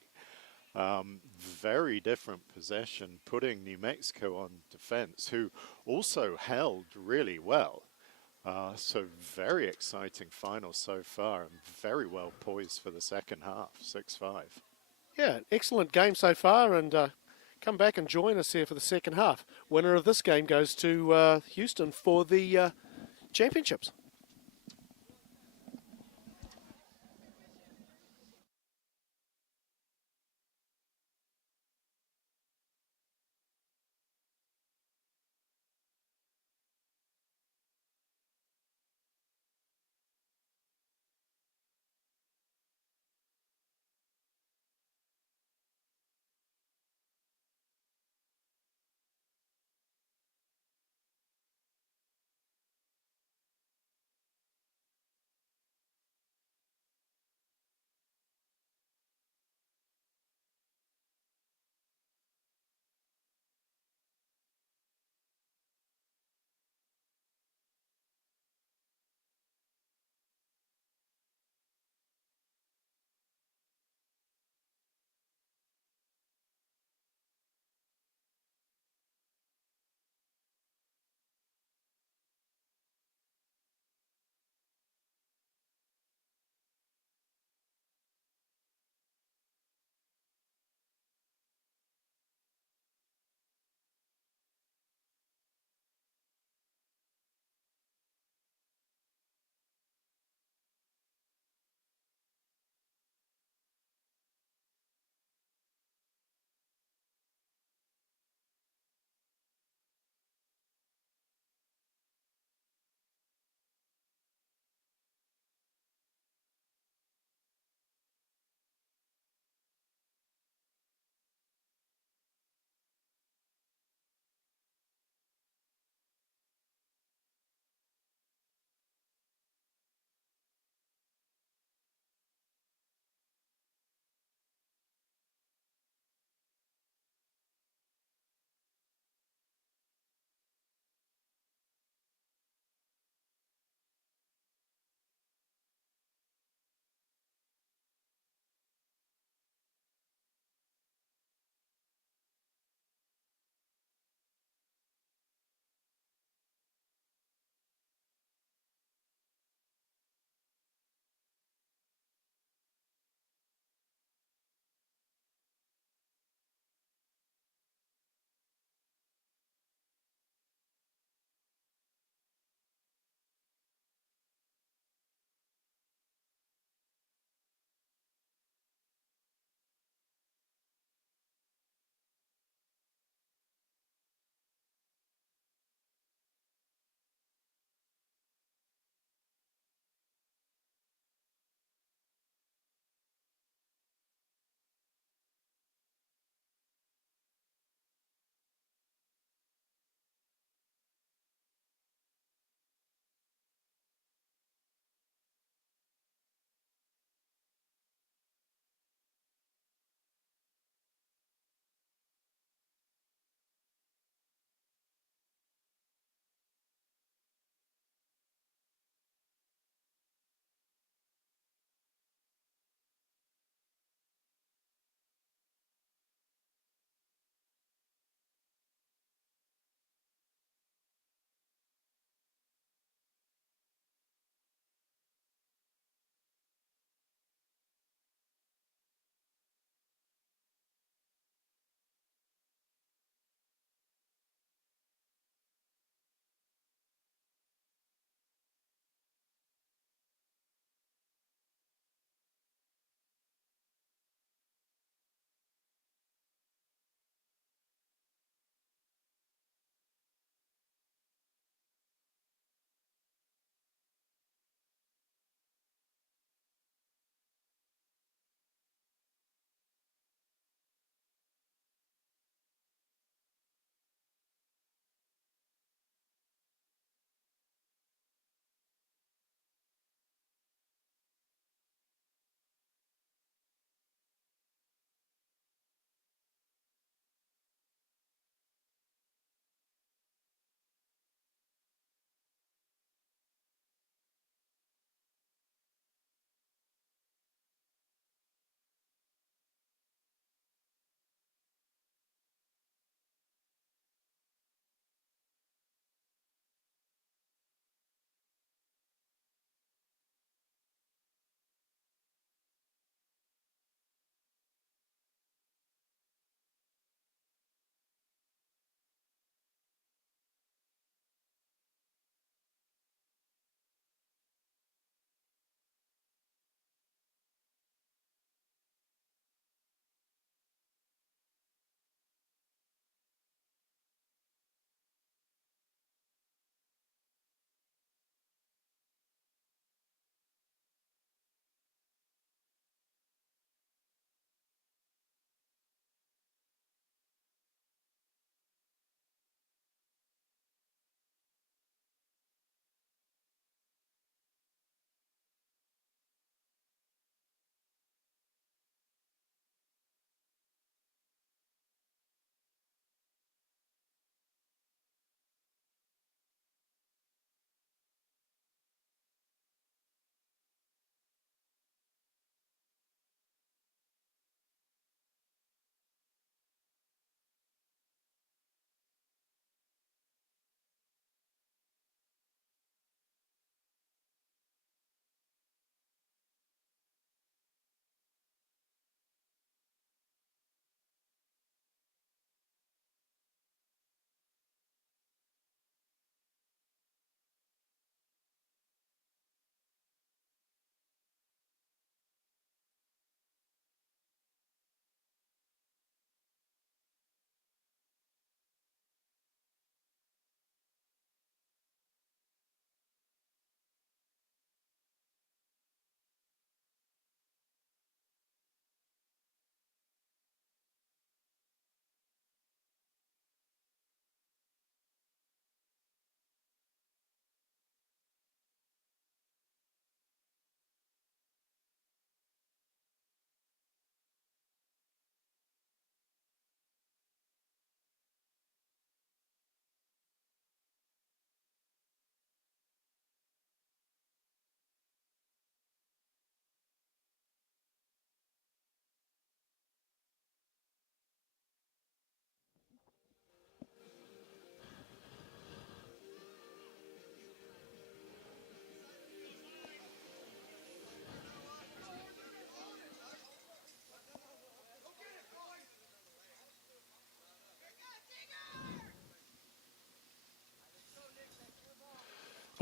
Very different possession, putting New Mexico on defense, who also held really well. So very exciting final so far and very well poised for the second half, 6-5. Yeah, excellent game so far, and come back and join us here for the second half. Winner of this game goes to Houston for the championships.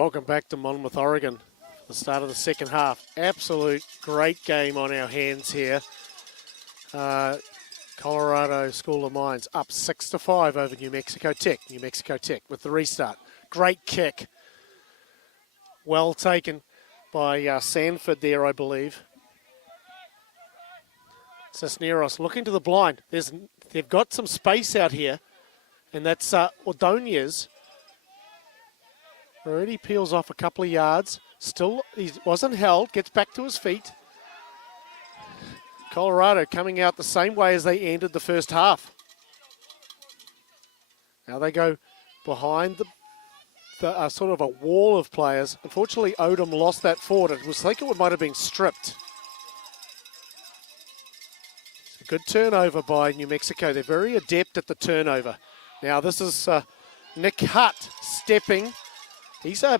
Welcome back to Monmouth, Oregon. The start of the second half. Absolute great game on our hands here. Colorado School of Mines up 6-5 over New Mexico Tech. New Mexico Tech with the restart. Great kick. Well taken by Sanford there, I believe. Cisneros looking to the blind. They've got some space out here, and that's Ordonez. Already peels off a couple of yards. Still, he wasn't held. Gets back to his feet. Colorado coming out the same way as they ended the first half. Now they go behind the sort of a wall of players. Unfortunately, Odom lost that forward. It was like it might have been stripped. A good turnover by New Mexico. They're very adept at the turnover. Now this is Nick Hutt stepping. He's a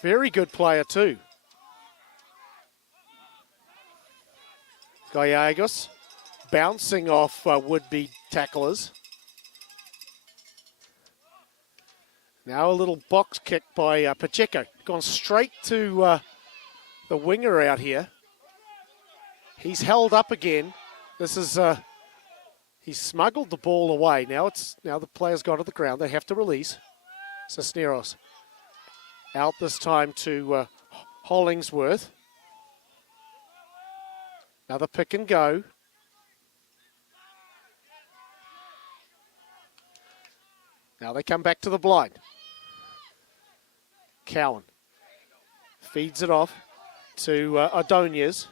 very good player too. Gallegos bouncing off would-be tacklers. Now a little box kick by Pacheco. Gone straight to the winger out here. He's held up again. This is he smuggled the ball away. Now the player's got to the ground. They have to release. Cisneros out this time to Hollingsworth. Another pick and go. Now they come back to the blind. Cowan feeds it off to Ordonez.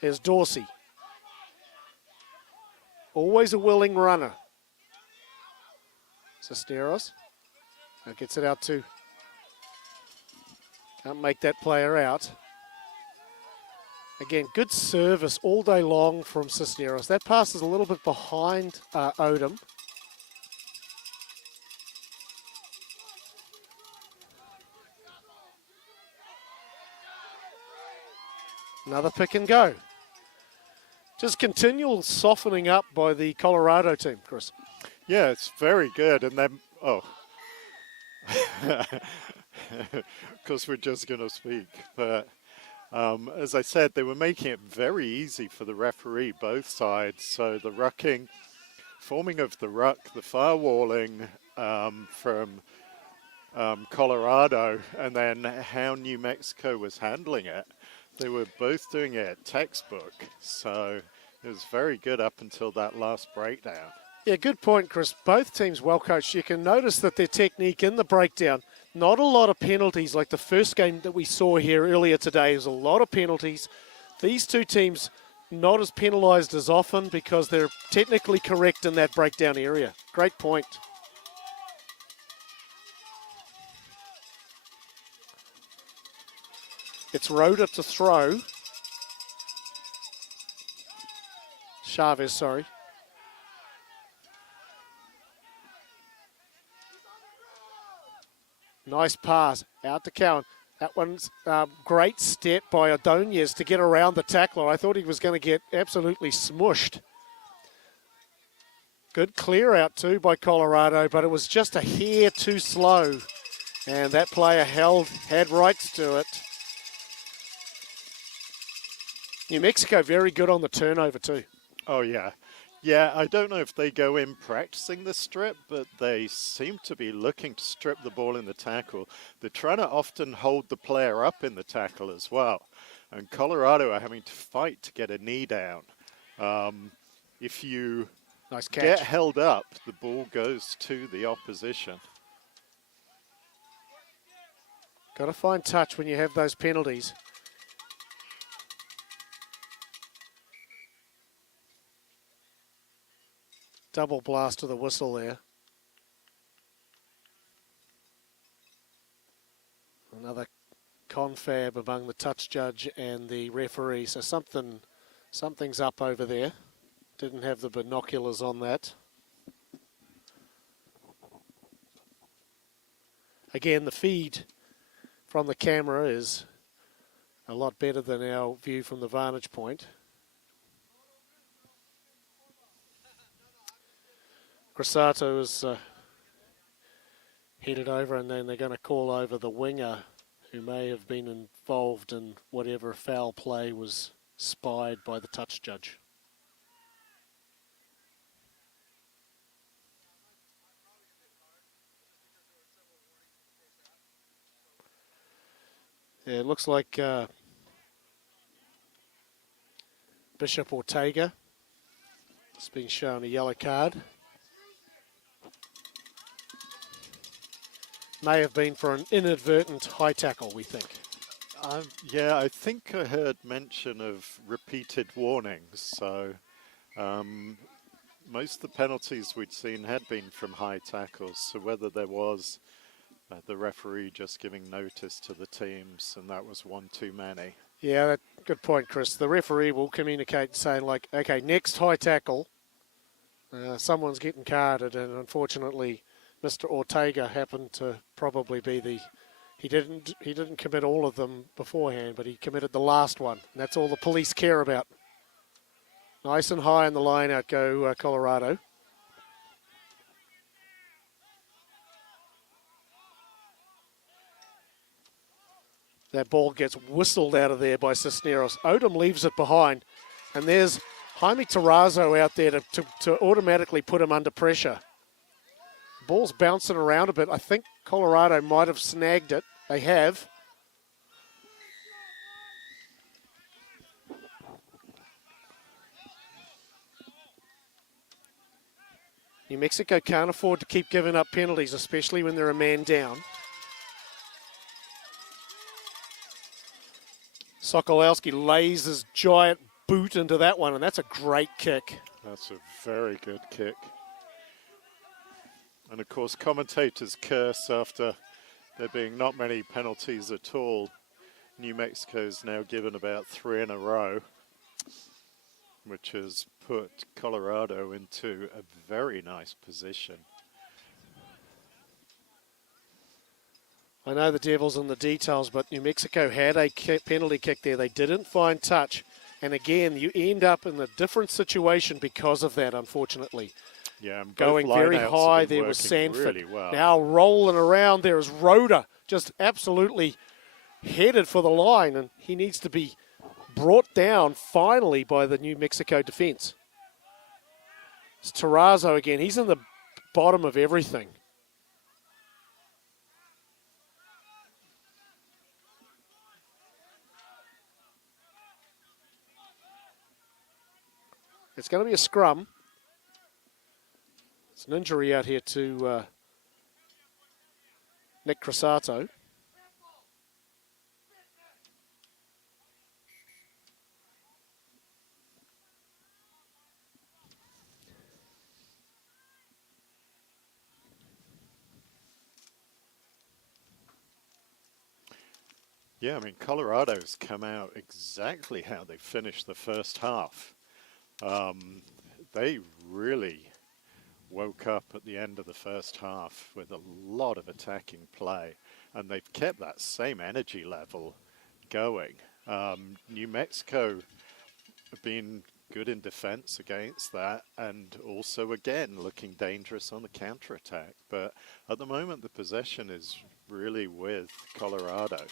Here's Dorsey. Always a willing runner. Cisneros. Now gets it out to... Can't make that player out. Again, good service all day long from Cisneros. That pass is a little bit behind Odom. Another pick and go. Just continual softening up by the Colorado team, Chris. Yeah, it's very good. And then, of course, we're just going to speak. But as I said, they were making it very easy for the referee, both sides. So the rucking, forming of the ruck, the firewalling from Colorado, and then how New Mexico was handling it. They were both doing it textbook, so it was very good up until that last breakdown. Yeah, good point, Chris. Both teams well coached. You can notice that their technique in the breakdown, not a lot of penalties like the first game that we saw here earlier today. There's a lot of penalties. These two teams not as penalised as often because they're technically correct in that breakdown area. Great point. It's Rhoda to throw. Chavez, sorry. Nice pass out to Cowan. That one's great step by Ordonez to get around the tackler. I thought he was going to get absolutely smushed. Good clear out too by Colorado, but it was just a hair too slow. And that player had rights to it. New Mexico very good on the turnover too. Oh, yeah. Yeah, I don't know if they go in practicing the strip, but they seem to be looking to strip the ball in the tackle. They're trying to often hold the player up in the tackle as well. And Colorado are having to fight to get a knee down. If you nice catch. Get held up, the ball goes to the opposition. Got to find touch when you have those penalties. Double blast to the whistle there. Another confab among the touch judge and the referee. So something's up over there. Didn't have the binoculars on that. Again, the feed from the camera is a lot better than our view from the vantage point. Grassato is headed over, and then they're going to call over the winger who may have been involved in whatever foul play was spied by the touch judge. Yeah, it looks like Bishop Ortega has been shown a yellow card. May have been for an inadvertent high tackle, we think. Yeah, I think I heard mention of repeated warnings. So most of the penalties we'd seen had been from high tackles. So whether there was the referee just giving notice to the teams, and that was one too many. Yeah, good point, Chris. The referee will communicate saying, like, okay, next high tackle, someone's getting carded, and unfortunately, Mr. Ortega happened to probably be he didn't commit all of them beforehand, but he committed the last one, and that's all the police care about. Nice and high in the line out go Colorado. That ball gets whistled out of there by Cisneros. Odom leaves it behind, and there's Jaime Terrazzo out there to automatically put him under pressure. Ball's bouncing around a bit. I think Colorado might have snagged it. They have. New Mexico can't afford to keep giving up penalties, especially when they're a man down. Sokolowski lays his giant boot into that one, and that's a great kick. That's a very good kick. And of course, commentators curse after there being not many penalties at all. New Mexico's now given about 3 in a row, which has put Colorado into a very nice position. I know the devil's in the details, but New Mexico had a penalty kick there. They didn't find touch. And again, you end up in a different situation because of that, unfortunately. Yeah, going very high there was Sanford. Really well. Now rolling around there is Rhoda, just absolutely headed for the line, and he needs to be brought down finally by the New Mexico defense. It's Terrazzo again. He's in the bottom of everything. It's going to be a scrum. It's an injury out here to Nick Grassato. Yeah, I mean, Colorado's come out exactly how they finished the first half. They really woke up at the end of the first half with a lot of attacking play, and they've kept that same energy level going. New Mexico have been good in defense against that, and also again looking dangerous on the counterattack. But at the moment, the possession is really with Colorado.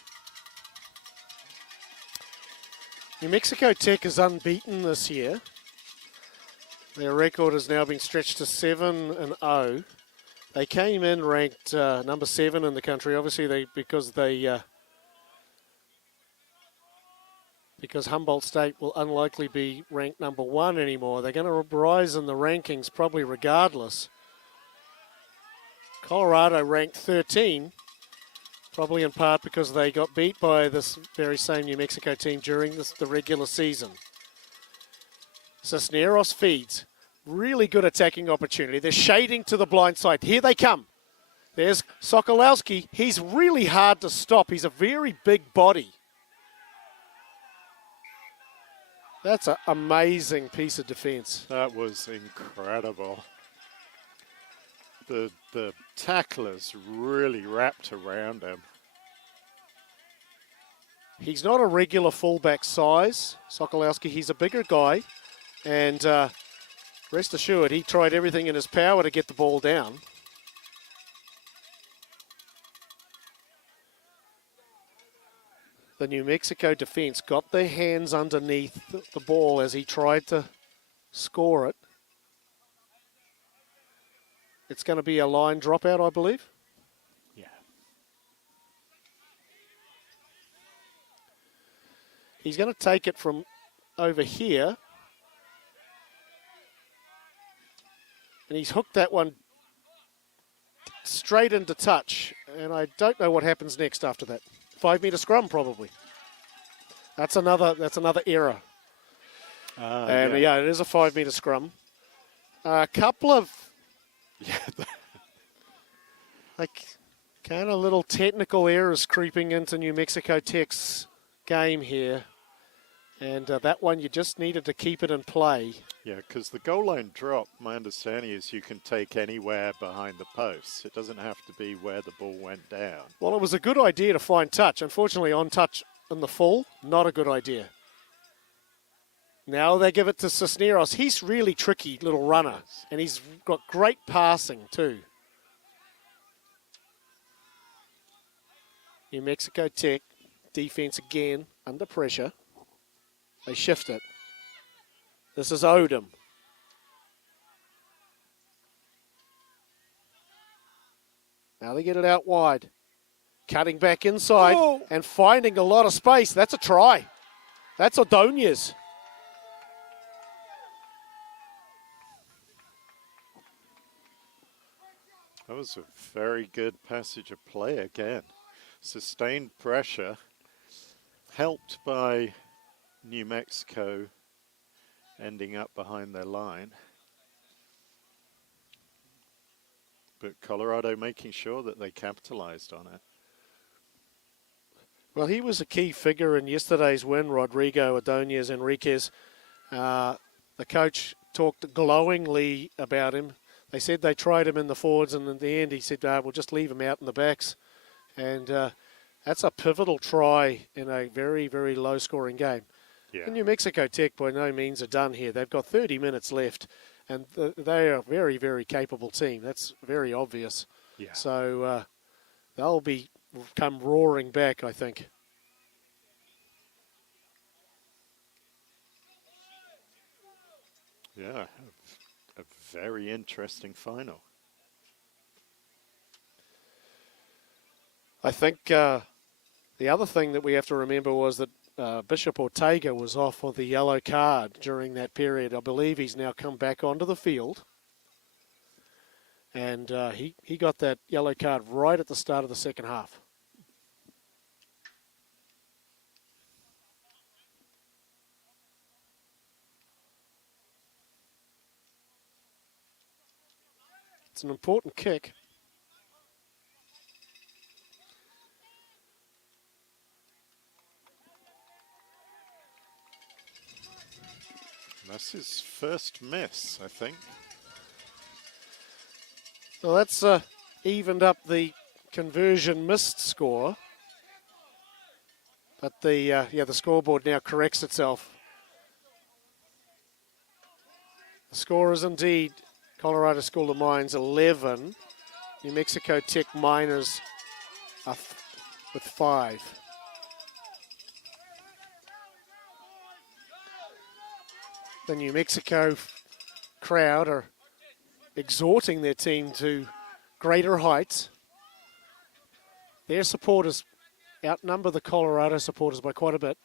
New Mexico Tech is unbeaten this year. Their record has now been stretched to 7-0. They came in ranked number 7 in the country. Obviously, because Humboldt State will unlikely be ranked number 1 anymore. They're going to rise in the rankings probably regardless. Colorado ranked 13, probably in part because they got beat by this very same New Mexico team during the regular season. Cisneros feeds. Really good attacking opportunity. They're shading to the blind side. Here they come. There's Sokolowski. He's really hard to stop. He's a very big body. That's an amazing piece of defense. That was incredible. The tacklers really wrapped around him. He's not a regular fullback size, Sokolowski. He's a bigger guy. And rest assured, he tried everything in his power to get the ball down. The New Mexico defense got their hands underneath the ball as he tried to score it. It's going to be a line dropout, I believe. Yeah. He's going to take it from over here. And he's hooked that one straight into touch. And I don't know what happens next after that. 5 metre scrum, probably. That's another error. And yeah, it is a 5 metre scrum. A couple of like kind of little technical errors creeping into New Mexico Tech's game here. And that one, you just needed to keep it in play. Yeah, because the goal line drop, my understanding is you can take anywhere behind the posts. It doesn't have to be where the ball went down. Well, it was a good idea to find touch. Unfortunately, on touch in the full, not a good idea. Now they give it to Cisneros. He's really tricky little runner, and he's got great passing too. New Mexico Tech defense again under pressure. They shift it. This is Odom. Now they get it out wide. Cutting back inside and finding a lot of space. That's a try. That's Ordonez. That was a very good passage of play again. Sustained pressure, helped by New Mexico ending up behind their line. But Colorado making sure that they capitalized on it. Well, he was a key figure in yesterday's win, Rodrigo Ordonez Enriquez. The coach talked glowingly about him. They said they tried him in the forwards, and in the end he said, we'll just leave him out in the backs. And that's a pivotal try in a very, very low-scoring game. Yeah. And New Mexico Tech by no means are done here. They've got 30 minutes left, and they are a very, very capable team. That's very obvious. Yeah. So they'll come roaring back, I think. Yeah, a very interesting final. I think the other thing that we have to remember was that Bishop Ortega was off with the yellow card during that period. I believe he's now come back onto the field. And he got that yellow card right at the start of the second half. It's an important kick. That's his first miss, I think. Well, that's evened up the conversion missed score. But the scoreboard now corrects itself. The score is indeed Colorado School of Mines 11, New Mexico Tech Miners with 5. The New Mexico crowd are exhorting their team to greater heights. Their supporters outnumber the Colorado supporters by quite a bit.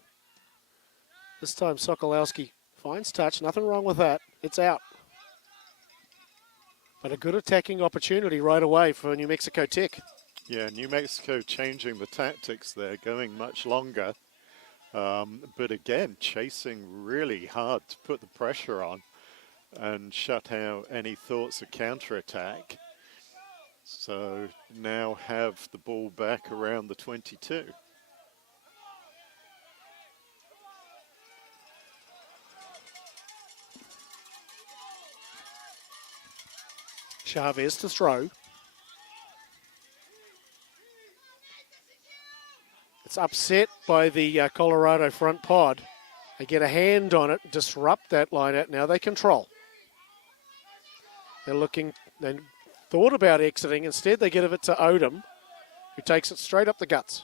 This time Sokolowski finds touch, nothing wrong with that, it's out. But a good attacking opportunity right away for New Mexico Tech. Yeah, New Mexico changing the tactics there, going much longer. But again, chasing really hard to put the pressure on and shut out any thoughts of counterattack. So now have the ball back around the 22. Chavez to throw. It's upset by the Colorado front pod. They get a hand on it, disrupt that line out. Now they control. They're looking, they thought about exiting. Instead, they give it to Odom, who takes it straight up the guts.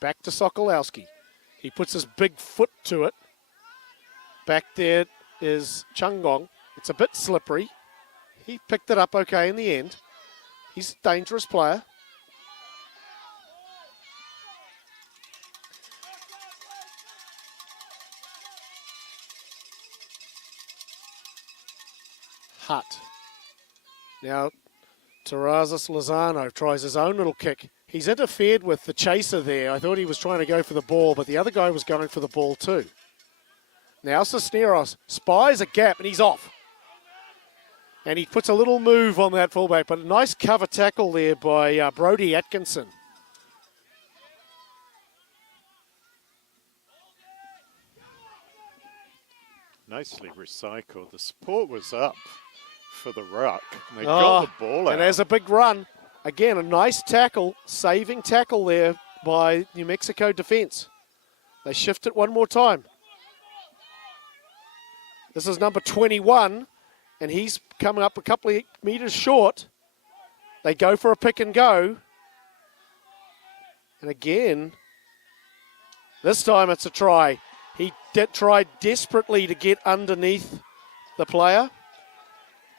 Back to Sokolowski. He puts his big foot to it. Back there is Chungong. It's a bit slippery. He picked it up okay in the end. He's a dangerous player. Hutt. Now, Terrazas Lozano tries his own little kick. He's interfered with the chaser there. I thought he was trying to go for the ball, but the other guy was going for the ball too. Now Cisneros spies a gap and he's off. And he puts a little move on that fullback, but a nice cover tackle there by Brody Atkinson. Nicely recycled. The support was up for the ruck. And they got the ball out. And there's a big run. Again, a nice tackle, saving tackle there by New Mexico defense. They shift it one more time. This is number 21, and he's coming up a couple of meters short. They go for a pick and go. And again, this time it's a try. He tried desperately to get underneath the player,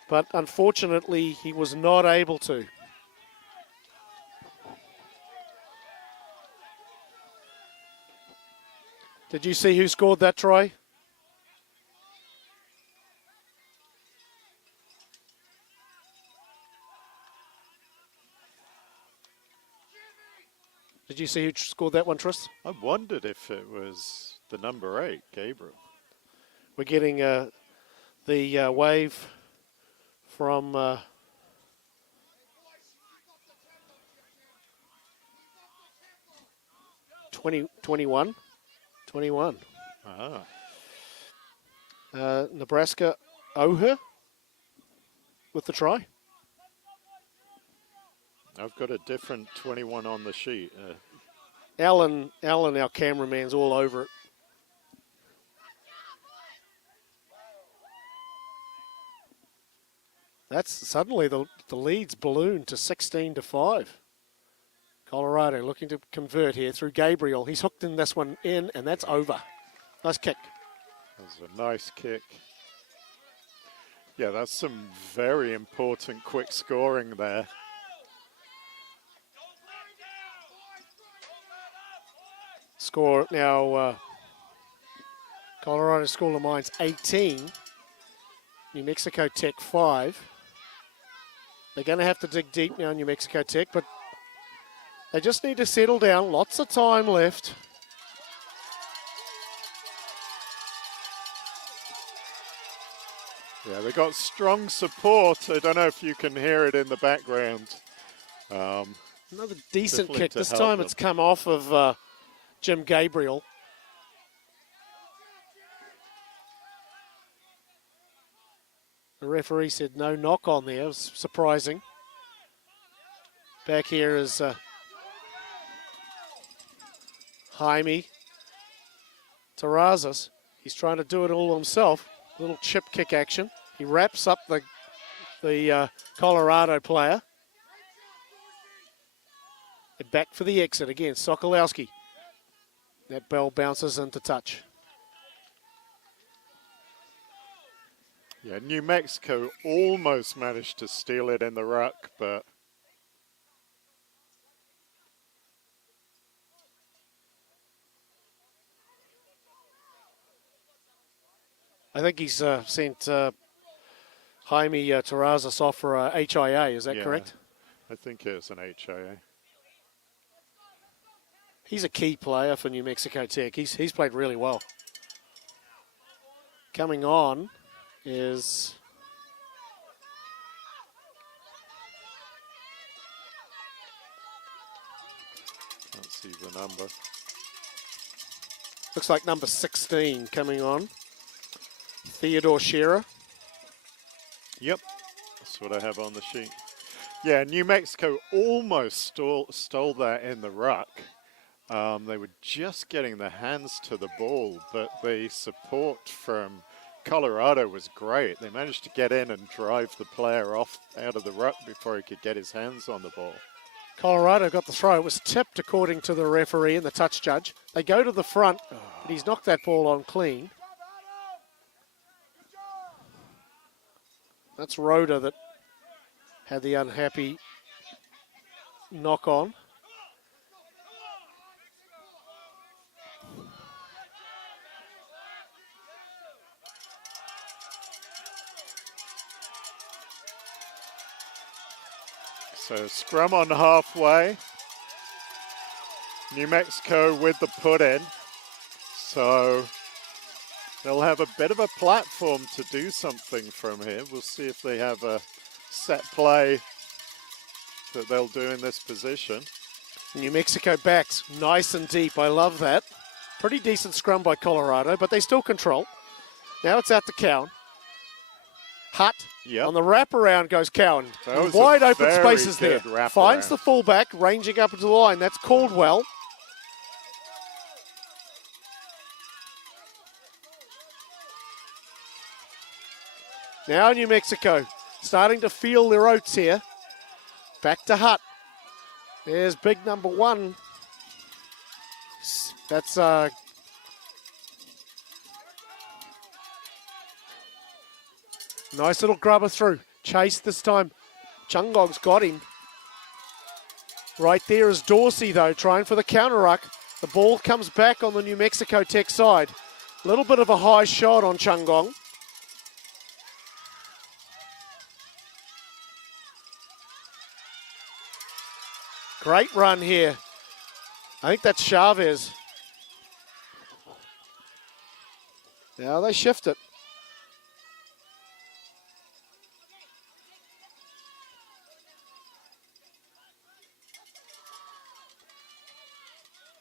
but unfortunately he was not able to. Did you see who scored that try? Did you see who scored that one, Tris? I wondered if it was the number 8, Gabriel. We're getting the wave from 21. Ah. Nebraska Oher with the try. I've got a different 21 on the sheet. Alan, our cameraman's all over it. That's suddenly the lead's ballooned to 16-5. Colorado looking to convert here through Gabriel. He's hooked in this one in, and that's over. Nice kick. That was a nice kick. Yeah, that's some very important quick scoring there. Score now, Colorado School of Mines 18, New Mexico Tech 5. They're going to have to dig deep now, New Mexico Tech, but they just need to settle down. Lots of time left. Yeah, they got strong support. I don't know if you can hear it in the background. Another decent Definitely kick. to This help time them. it's come off of Jim Gabriel. The referee said no knock on there. It was surprising. Back here is Jaime Terrazas. He's trying to do it all himself. Little chip kick action. He wraps up the Colorado player. And back for the exit again. Sokolowski. That ball bounces into touch. Yeah, New Mexico almost managed to steal it in the ruck, but I think he's sent Jaime Terrazas off for a HIA. Is that yeah, correct? I think it's an HIA. He's a key player for New Mexico Tech. He's played really well. Coming on is Can't see the number. looks like number 16 coming on. Theodore Scherer. Yep, that's what I have on the sheet. Yeah, New Mexico almost stole that in the ruck. They were just getting their hands to the ball, but the support from Colorado was great. They managed to get in and drive the player off out of the ruck before he could get his hands on the ball. Colorado got the throw. It was tipped according to the referee and the touch judge. They go to the front, but he's knocked that ball on clean. That's Rhoda that had the unhappy knock on. So scrum on halfway. New Mexico with the put in. So they'll have a bit of a platform to do something from here. We'll see if they have a set play that they'll do in this position. New Mexico backs nice and deep. I love that. Pretty decent scrum by Colorado, but they still control. Now it's out to Cowan. Hutt. Yep. On the wraparound goes Cowan. That was Wide a open very spaces there. good wraparound. Finds the fullback, ranging up into the line. That's Caldwell. Now New Mexico starting to feel their oats here. Back to Hutt. There's big number 1. That's nice little grubber through. Chase this time. Chungong's got him. Right there is Dorsey, though, trying for the counter ruck. The ball comes back on the New Mexico Tech side. A little bit of a high shot on Chungong. Great run here. I think that's Chavez. Now they shift it.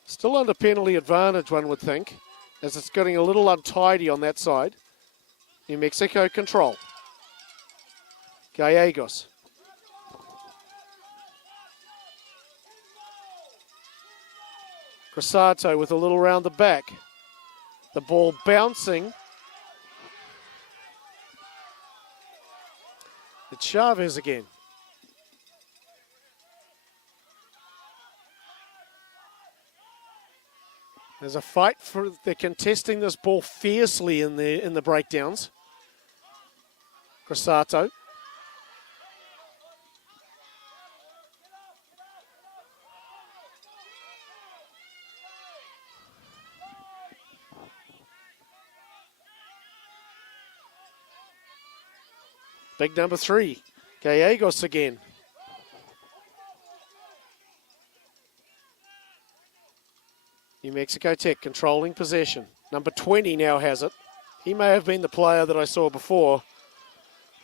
Still under penalty advantage, one would think, as it's getting a little untidy on that side. New Mexico control. Gallegos. Crasato with a little round the back. The ball bouncing. It's Chavez again. There's a fight for, they're contesting this ball fiercely in the breakdowns. Crasato. Big number 3, Gallegos again. New Mexico Tech controlling possession. Number 20 now has it. He may have been the player that I saw before,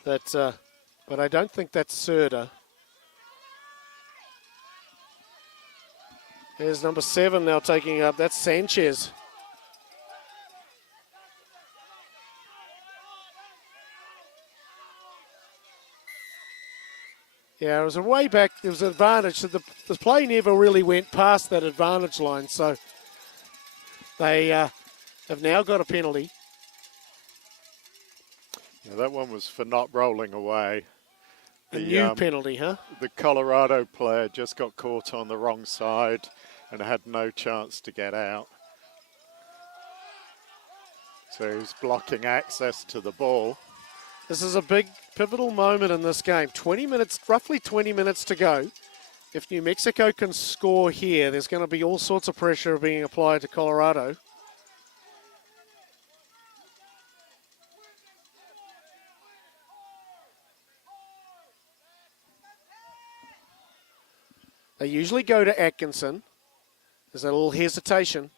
but I don't think that's Serda. There's number 7 now taking it up. That's Sanchez. Yeah, it was a way back. There was an advantage. So the play never really went past that advantage line. So they have now got a penalty. Yeah, that one was for not rolling away. A new penalty, huh? The Colorado player just got caught on the wrong side and had no chance to get out. So he's blocking access to the ball. This is a big pivotal moment in this game. 20 minutes, roughly 20 minutes to go. If New Mexico can score here, there's going to be all sorts of pressure being applied to Colorado. They usually go to Atkinson. There's a little hesitation.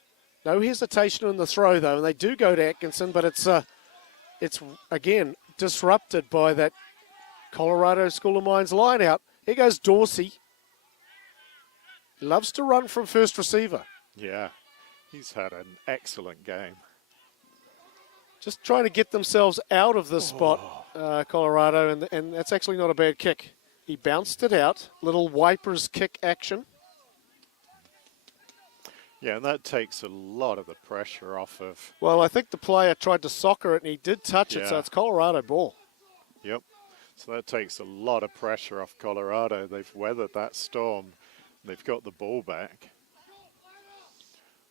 No hesitation in the throw, though, and they do go to Atkinson, but it's again, disrupted by that Colorado School of Mines line out. Here goes Dorsey. He loves to run from first receiver. Yeah, he's had an excellent game. Just trying to get themselves out of this spot, Colorado, and that's actually not a bad kick. He bounced it out. Little wipers kick action. Yeah, and that takes a lot of the pressure off of. Well, I think the player tried to soccer it and he did touch it, so Yeah. it's Colorado ball. Yep. So that takes a lot of pressure off Colorado. They've weathered that storm. They've got the ball back.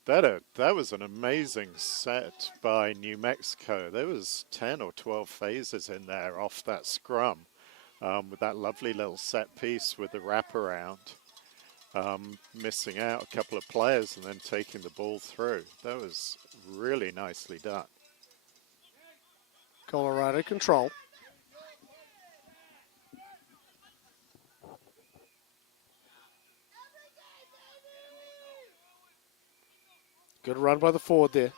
That was an amazing set by New Mexico. There was 10 or 12 phases in there off that scrum with that lovely little set piece with the wraparound. Missing out a couple of players and then taking the ball through. That was really nicely done. Colorado control. Good run by the forward there.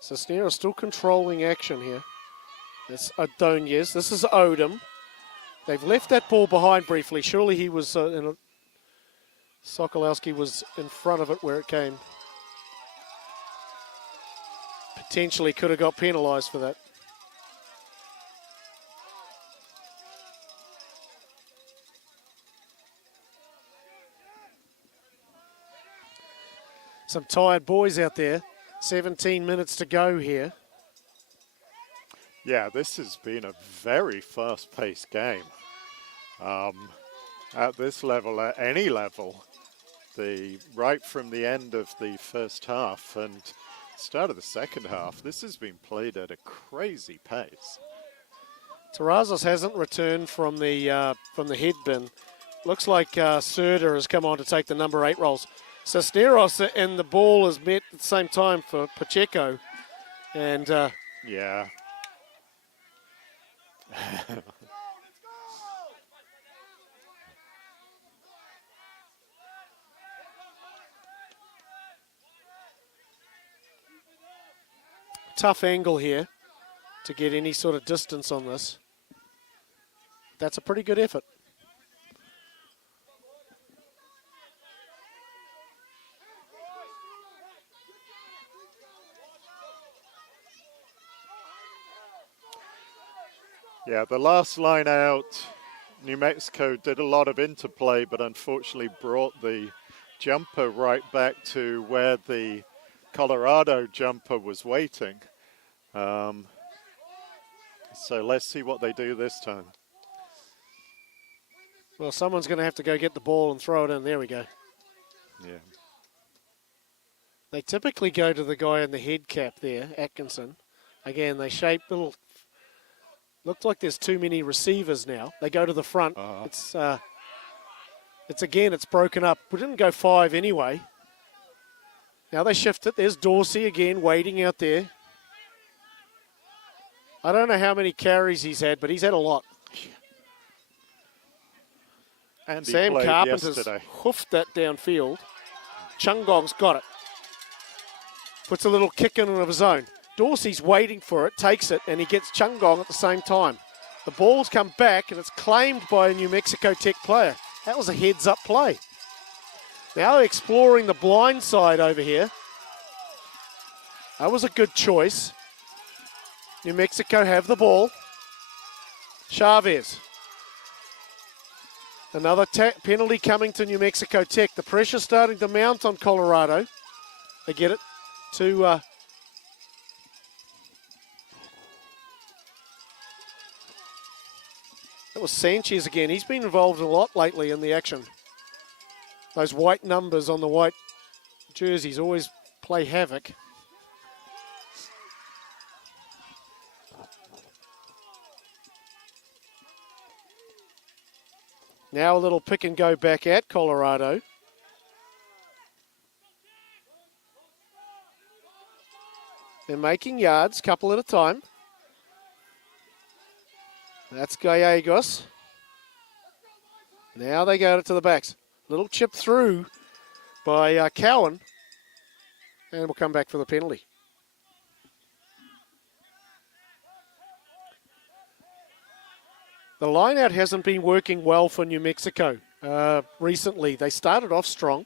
Cisneros still controlling action here. That's Adonias. This is Odom. They've left that ball behind briefly. Surely he was Sokolowski was in front of it where it came. Potentially could have got penalised for that. Some tired boys out there. 17 minutes to go here. Yeah, this has been a very fast-paced game. At this level, at any level, right from the end of the first half and start of the second half, this has been played at a crazy pace. Terrazas hasn't returned from the head bin. Looks like Serda has come on to take the number 8 roles. Cisneros and the ball is met at the same time for Pacheco. And yeah. tough angle here to get any sort of distance on this. That's a pretty good effort. Yeah, the last line out, New Mexico did a lot of interplay, but unfortunately brought the jumper right back to where the Colorado jumper was waiting. So let's see what they do this time. Well, someone's going to have to go get the ball and throw it in. There we go. Yeah. They typically go to the guy in the head cap there, Atkinson. Again, they shape little. Looked like there's too many receivers now. They go to the front. It's broken up. We didn't go 5 anyway. Now they shift it. There's Dorsey again waiting out there. I don't know how many carries he's had, but he's had a lot. And Sam Carpenter's hoofed that downfield. Chungong's got it. Puts a little kick in of his own. Dorsey's waiting for it, takes it, and he gets Chungong at the same time. The ball's come back, and it's claimed by a New Mexico Tech player. That was a heads-up play. Now exploring the blind side over here. That was a good choice. New Mexico have the ball. Chavez. Another penalty coming to New Mexico Tech. The pressure starting to mount on Colorado. They get it to... That was Sanchez again. He's been involved a lot lately in the action. Those white numbers on the white jerseys always play havoc. Now a little pick and go back at Colorado. They're making yards, couple at a time. That's Gallegos. Now they go to the backs. Little chip through by Cowan. And we'll come back for the penalty. The line-out hasn't been working well for New Mexico recently. They started off strong,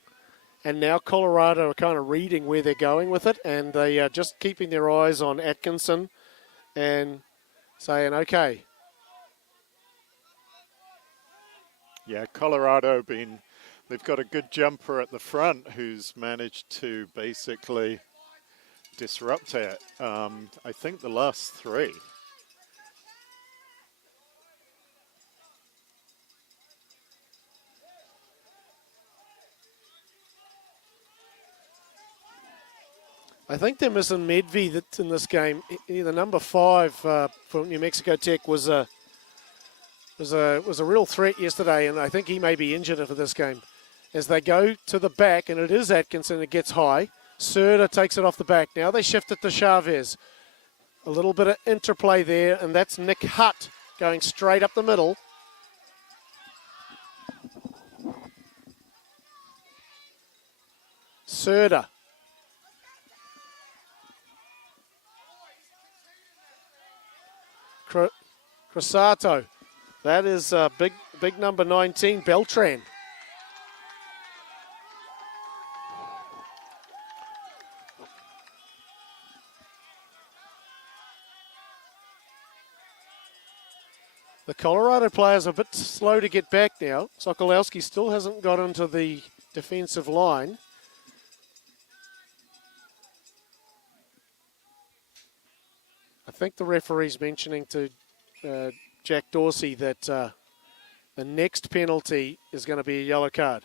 and now Colorado are kind of reading where they're going with it, and they are just keeping their eyes on Atkinson and saying, okay. Yeah, Colorado been They've got a good jumper at the front who's managed to basically disrupt it. I think the last three. I think they're missing Medvi that's in this game. The number 5 for New Mexico Tech was a real threat yesterday, and I think he may be injured for this game. As they go to the back, and it is Atkinson that gets high. Serda takes it off the back. Now they shift it to Chavez. A little bit of interplay there, and that's Nick Hutt going straight up the middle. Serda. Crusato. That is big number 19, Beltran. The Colorado players are a bit slow to get back now. Sokolowski still hasn't got into the defensive line. I think the referee's mentioning to Jack Dorsey that the next penalty is going to be a yellow card.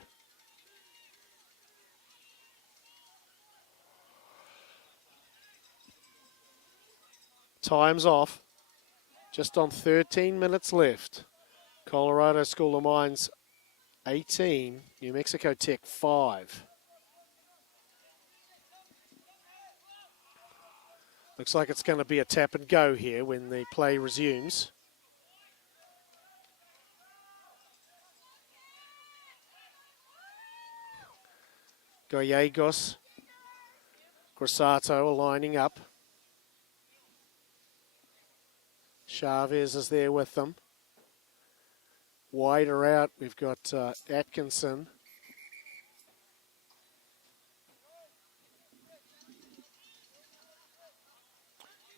Time's off. Just on 13 minutes left. Colorado School of Mines 18, New Mexico Tech 5. Looks like it's going to be a tap and go here when the play resumes. Gallegos, Grossato are lining up. Chavez is there with them. Wider out, we've got Atkinson.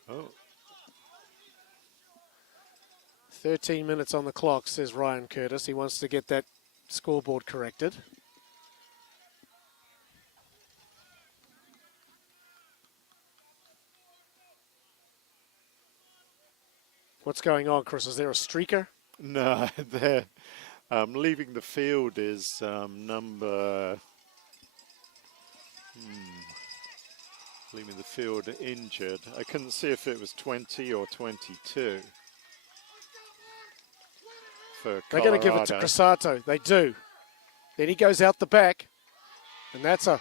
Oh. 13 minutes on the clock, says Ryan Curtis. He wants to get that scoreboard corrected. What's going on, Chris? Is there a streaker? No, they're leaving the field is number... leaving the field injured. I couldn't see if it was 20 or 22. For They're going to give it to Crusato. They do. Then he goes out the back, and that's a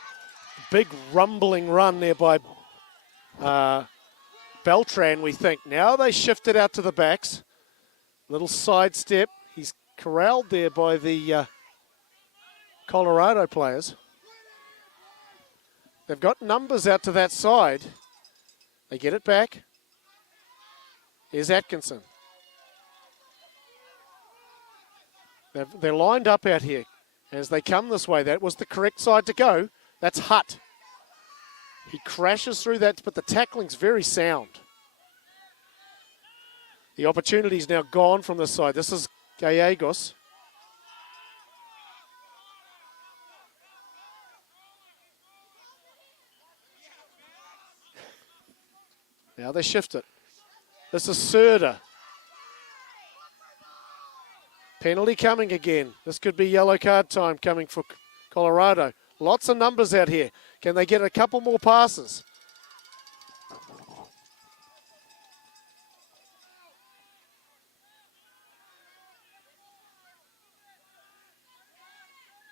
big rumbling run there by Beltran, we think. Now they shift it out to the backs. Little side step. He's corralled there by the Colorado players. They've got numbers out to that side. They get it back. Here's Atkinson. They're lined up out here as they come this way. That was the correct side to go. That's Hutt. He crashes through that, but the tackling's very sound. The opportunity's now gone from this side. This is Gallegos. Now they shift it. This is Serda. Penalty coming again. This could be yellow card time coming for Colorado. Lots of numbers out here. Can they get a couple more passes?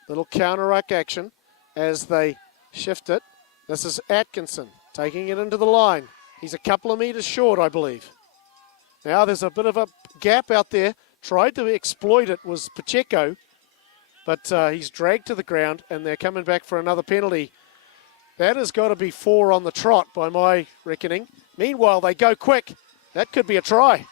Little counter-ruck action as they shift it. This is Atkinson taking it into the line. He's a couple of meters short, I believe. Now there's a bit of a gap out there. Tried to exploit it was Pacheco, but he's dragged to the ground, and they're coming back for another penalty. That has got to be 4 on the trot by my reckoning. Meanwhile, they go quick. That could be a try.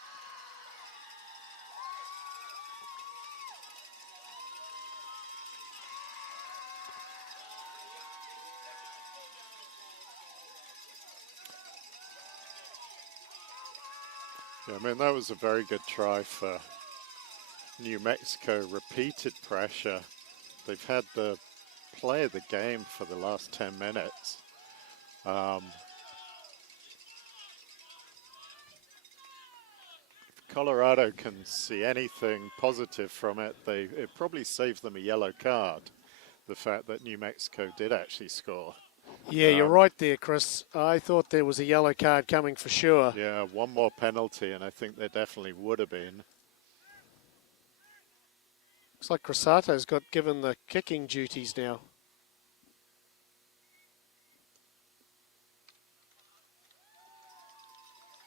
Yeah, I mean, that was a very good try for New Mexico. Repeated pressure. They've had the play of the game for the last 10 minutes. If Colorado can see anything positive from it, it probably saved them a yellow card, the fact that New Mexico did actually score. Yeah, you're right there, Chris. I thought there was a yellow card coming for sure. Yeah, one more penalty, and I think there definitely would have been. Looks like Crosato's got given the kicking duties now.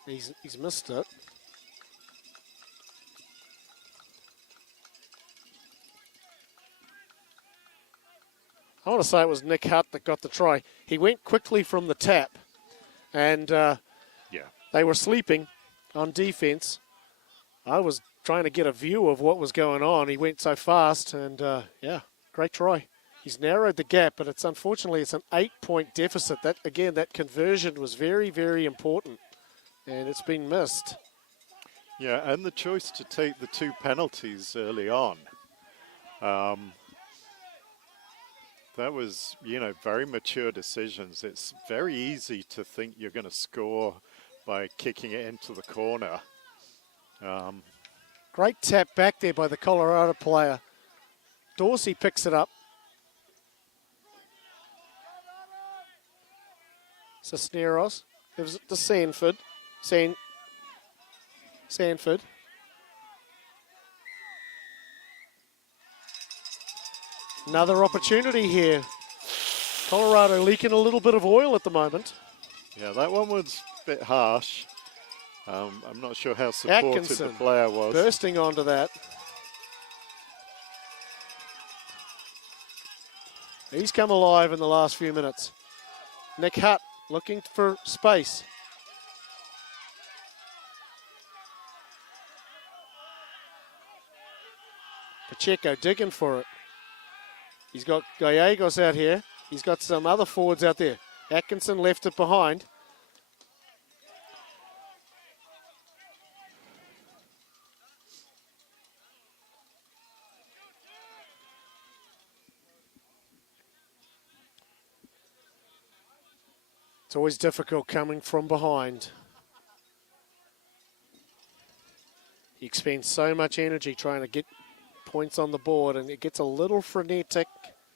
He's missed it. I want to say it was Nick Hutt that got the try. He went quickly from the tap, and they were sleeping on defense. I was trying to get a view of what was going on. He went so fast, and great try. He's narrowed the gap, but unfortunately it's an 8-point deficit. That conversion was very, very important, and it's been missed. Yeah, and the choice to take the 2 penalties early on. That was, very mature decisions. It's very easy to think you're going to score by kicking it into the corner. Great tap back there by the Colorado player. Dorsey picks it up. Cisneros gives it to Sanford. Sanford. Another opportunity here. Colorado leaking a little bit of oil at the moment. Yeah, that one was a bit harsh. I'm not sure how supportive Atkinson the player was. Bursting onto that. He's come alive in the last few minutes. Nick Hutt looking for space. Pacheco digging for it. He's got Gallegos out here. He's got some other forwards out there. Atkinson left it behind. It's always difficult coming from behind. You expend so much energy trying to get points on the board, and it gets a little frenetic,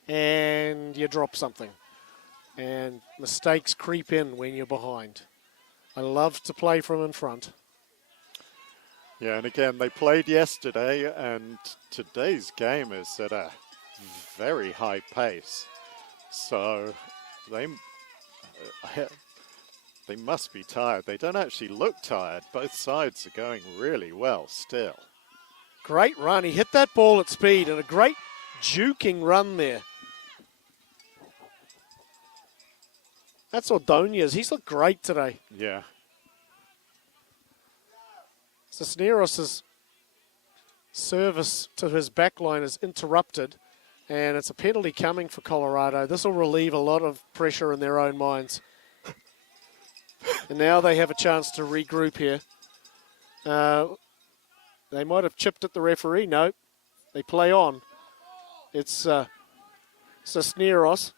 and you drop something. And mistakes creep in when you're behind. I love to play from in front. Yeah, and again, they played yesterday, and today's game is at a very high pace. So they must be tired. They don't actually look tired. Both sides are going really well still. Great run. He hit that ball at speed, and a great juking run there. That's Ordonez. He's looked great today. Yeah. Cisneros' service to his backline is interrupted, and it's a penalty coming for Colorado. This will relieve a lot of pressure in their own minds. And now they have a chance to regroup here. They might have chipped at the referee. No, they play on. It's Cisneros.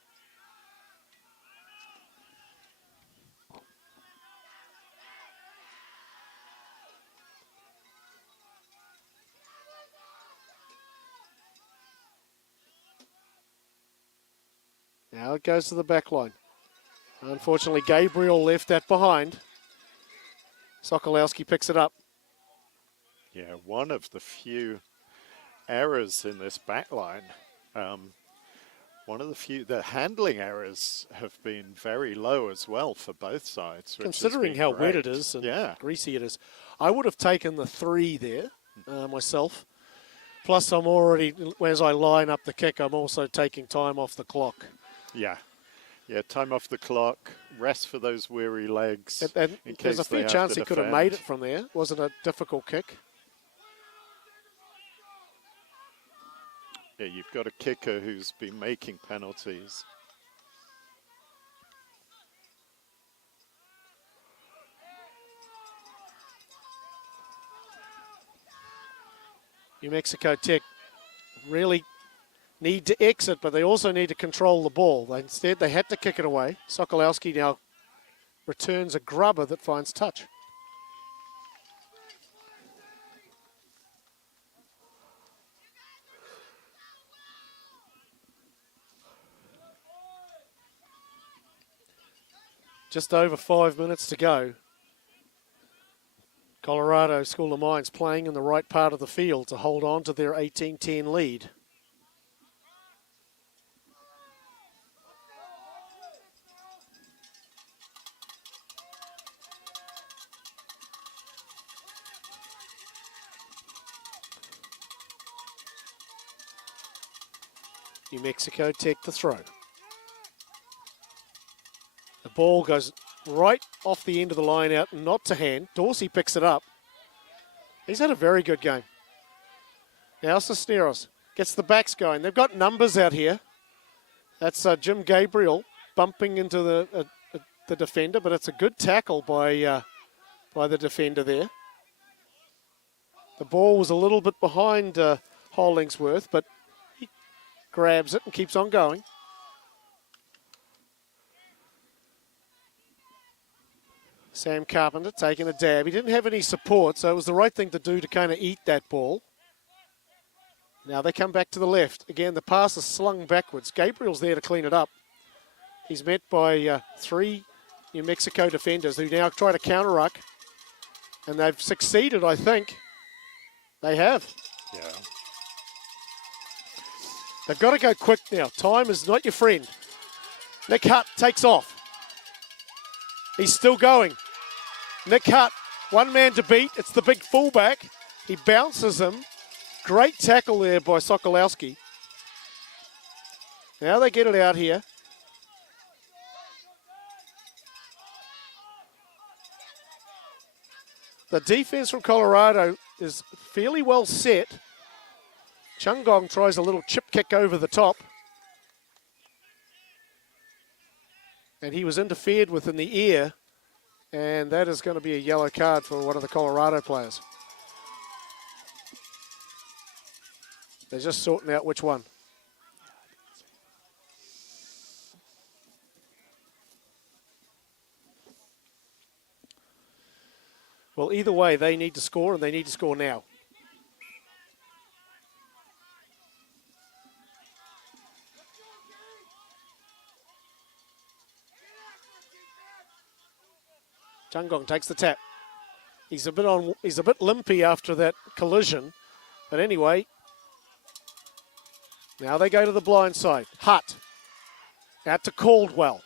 Now it goes to the back line. Unfortunately, Gabriel left that behind. Sokolowski picks it up. Yeah, one of the few errors in this back line. One of the handling errors have been very low as well for both sides. Considering how wet it is and greasy it is. I would have taken the 3 there myself. Plus, I'm already, as I line up the kick, I'm also taking time off the clock. Yeah. Yeah, time off the clock, rest for those weary legs. And there's a fair chance he could have made it from there. Wasn't a difficult kick. Yeah, you've got a kicker who's been making penalties. New Mexico Tech really need to exit, but they also need to control the ball. Instead, they had to kick it away. Sokolowski now returns a grubber that finds touch. Just over 5 minutes to go. Colorado School of Mines playing in the right part of the field to hold on to their 18-10 lead. New Mexico take the throw. The ball goes right off the end of the line out, not to hand. Dorsey picks it up. He's had a very good game. Now Cisneros gets the backs going. They've got numbers out here. That's Jim Gabriel bumping into the defender, but it's a good tackle by the defender there. The ball was a little bit behind Hollingsworth, but he grabs it and keeps on going. Sam Carpenter taking a dab. He didn't have any support, so it was the right thing to do to kind of eat that ball. Now they come back to the left. Again, the pass is slung backwards. Gabriel's there to clean it up. He's met by three New Mexico defenders who now try to counter-ruck. And they've succeeded, I think. They have. Yeah. They've got to go quick now. Time is not your friend. Nick Hutt takes off. He's still going. Nick Hutt, one man to beat. It's the big fullback. He bounces him. Great tackle there by Sokolowski. Now they get it out here. The defense from Colorado is fairly well set. Chungong tries a little chip kick over the top. And he was interfered with in the ear. And that is going to be a yellow card for one of the Colorado players. They're just sorting out which one. Well, either way, they need to score, and they need to score now. Chungong takes the tap. He's a bit limpy after that collision, but anyway. Now they go to the blind side. Hutt out to Caldwell.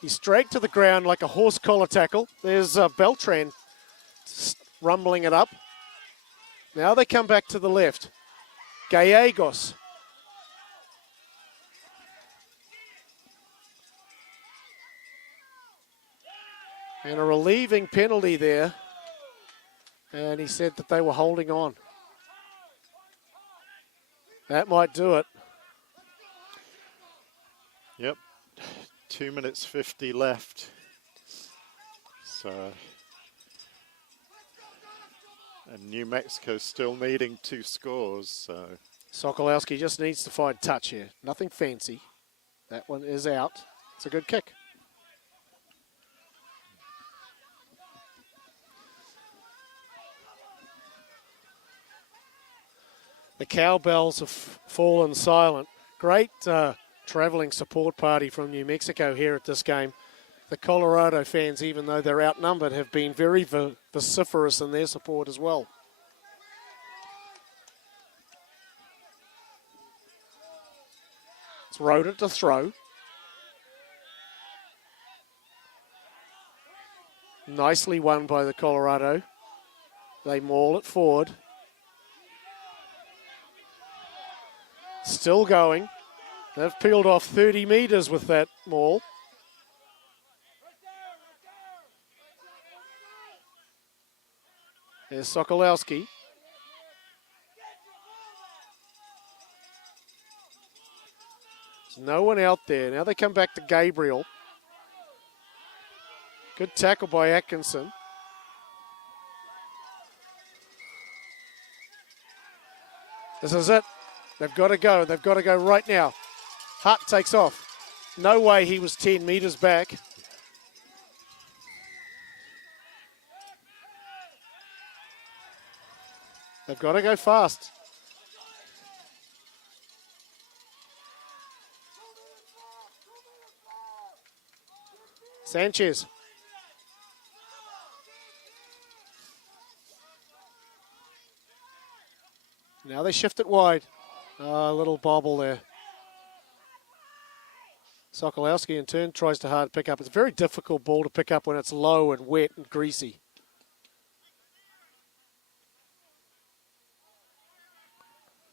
He's dragged to the ground like a horse collar tackle. There's Beltran rumbling it up. Now they come back to the left. Gallegos. And a relieving penalty there. And he said that they were holding on. That might do it. Yep. 2 minutes 50 left. So, and New Mexico still needing 2 scores. So Sokolowski just needs to find touch here. Nothing fancy. That one is out. It's a good kick. The cowbells have fallen silent. Great traveling support party from New Mexico here at this game. The Colorado fans, even though they're outnumbered, have been very vociferous in their support as well. It's Rhoda to throw. Nicely won by the Colorado. They maul it forward. Still going. They've peeled off 30 metres with that maul. There's Sokolowski. There's no one out there. Now they come back to Gabriel. Good tackle by Atkinson. This is it. They've got to go. They've got to go right now. Hart takes off. No way he was 10 metres back. They've got to go fast. Sanchez. Now they shift it wide. A little bobble there. Sokolowski in turn tries to hard pick up. It's a very difficult ball to pick up when it's low and wet and greasy.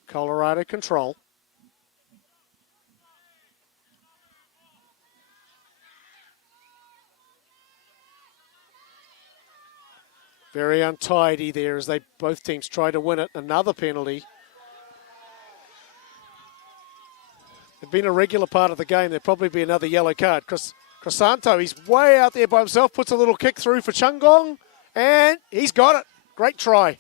Colorado control. Very untidy there as both teams try to win it. Another penalty. It'd been a regular part of the game. There'd probably be another yellow card. Crisanto, he's way out there by himself, puts a little kick through for Chungong, and he's got it. Great try.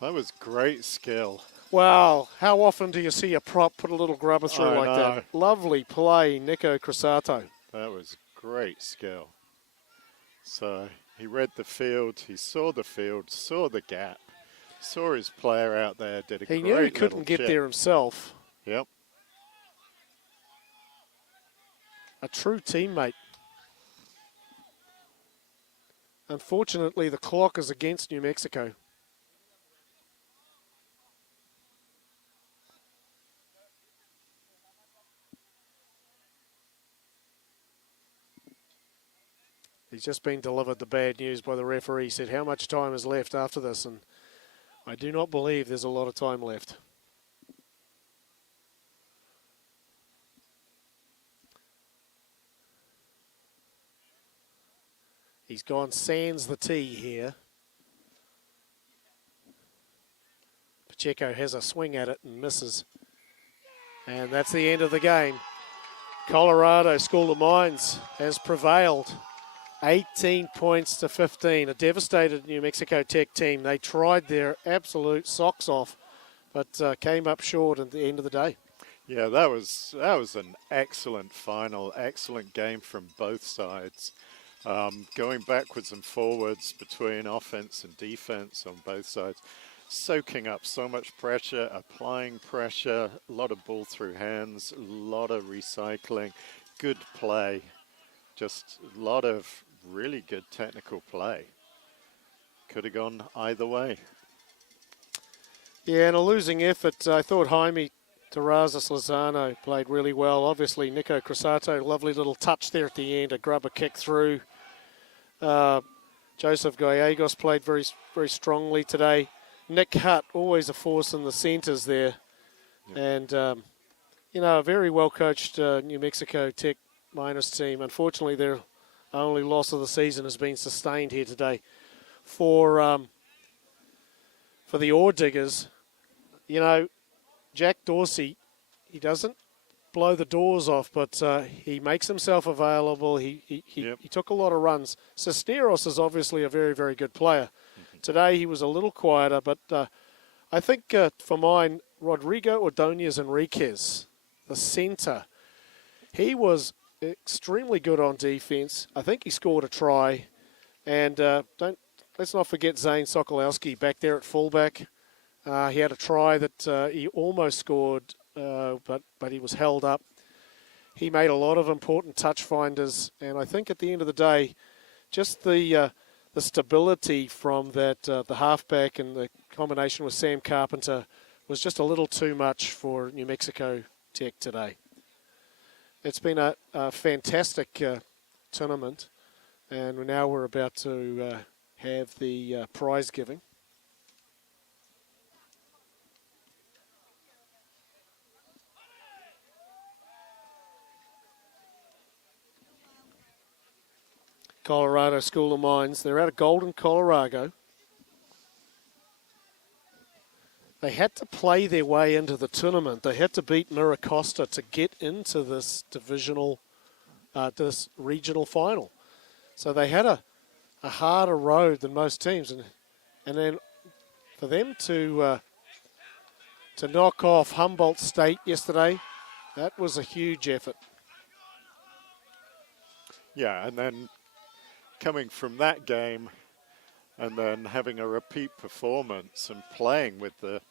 That was great skill. Wow, how often do you see a prop put a little grubber through like that? Lovely play, Nico Crisanto. That was great skill. So he read the field, saw the gap, saw his player out there, did a great He knew he couldn't get there himself. Yep. A true teammate. Unfortunately, the clock is against New Mexico. He's just been delivered the bad news by the referee. He said, how much time is left after this? And I do not believe there's a lot of time left. He's gone sans the tee here. Pacheco has a swing at it and misses. And that's the end of the game. Colorado School of Mines has prevailed. 18 points to 15. A devastated New Mexico Tech team. They tried their absolute socks off, but came up short at the end of the day. Yeah, that was an excellent final, excellent game from both sides. Going backwards and forwards between offense and defense on both sides. Soaking up so much pressure, applying pressure, a lot of ball through hands, a lot of recycling, good play. Just a lot of really good technical play. Could have gone either way. Yeah, and a losing effort. I thought Jaime Terrazas-Lozano played really well. Obviously, Nico Crisanto, lovely little touch there at the end, a grubber kick through. Joseph Gallegos played very, very strongly today. Nick Hutt, always a force in the centres there. Yep. And, a very well-coached New Mexico Tech Miners team. Unfortunately, their only loss of the season has been sustained here today. For the Ore Diggers, Jack Dorsey, he doesn't blow the doors off, but he makes himself available. He took a lot of runs. Cisneros is obviously a very, very good player. Today he was a little quieter, but I think for mine, Rodrigo Ordonez Enriquez, the centre, he was extremely good on defense. I think he scored a try. And let's not forget Zane Sokolowski back there at fullback. He had a try that he almost scored, but he was held up. He made a lot of important touch finders, and I think at the end of the day, just the stability from that the halfback and the combination with Sam Carpenter was just a little too much for New Mexico Tech today. It's been a fantastic tournament, and now we're about to have the prize giving. Colorado School of Mines. They're out of Golden, Colorado. They had to play their way into the tournament. They had to beat Miracosta to get into this this regional final. So they had a harder road than most teams. And then for them to to knock off Humboldt State yesterday. That was a huge effort. Yeah, and then coming from that game and then having a repeat performance and playing with the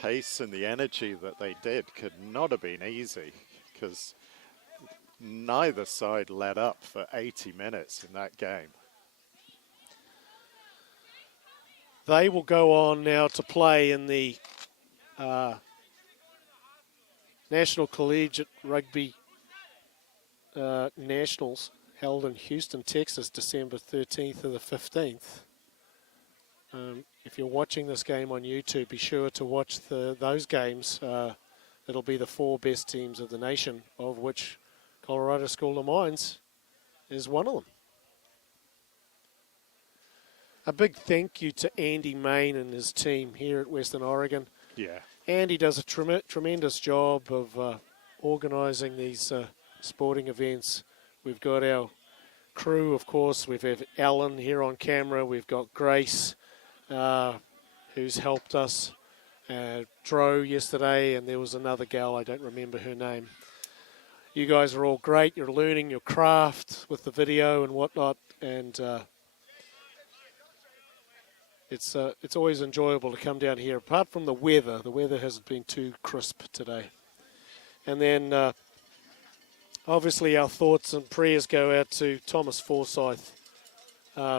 pace and the energy that they did could not have been easy, because neither side let up for 80 minutes in that game. They will go on now to play in the National Collegiate Rugby Nationals held in Houston, Texas, December 13th to the 15th. If you're watching this game on YouTube, be sure to watch those games. It'll be the 4 best teams of the nation, of which Colorado School of Mines is one of them. A big thank you to Andy Main and his team here at Western Oregon. Yeah. Andy does a tremendous job of organising these sporting events. We've got our crew, of course. We've had Alan here on camera. We've got Grace, who's helped us. Dro yesterday, and there was another gal, I don't remember her name. You guys are all great. You're learning your craft with the video and whatnot, and it's always enjoyable to come down here. Apart from the weather hasn't been too crisp today. And then obviously our thoughts and prayers go out to Thomas Forsyth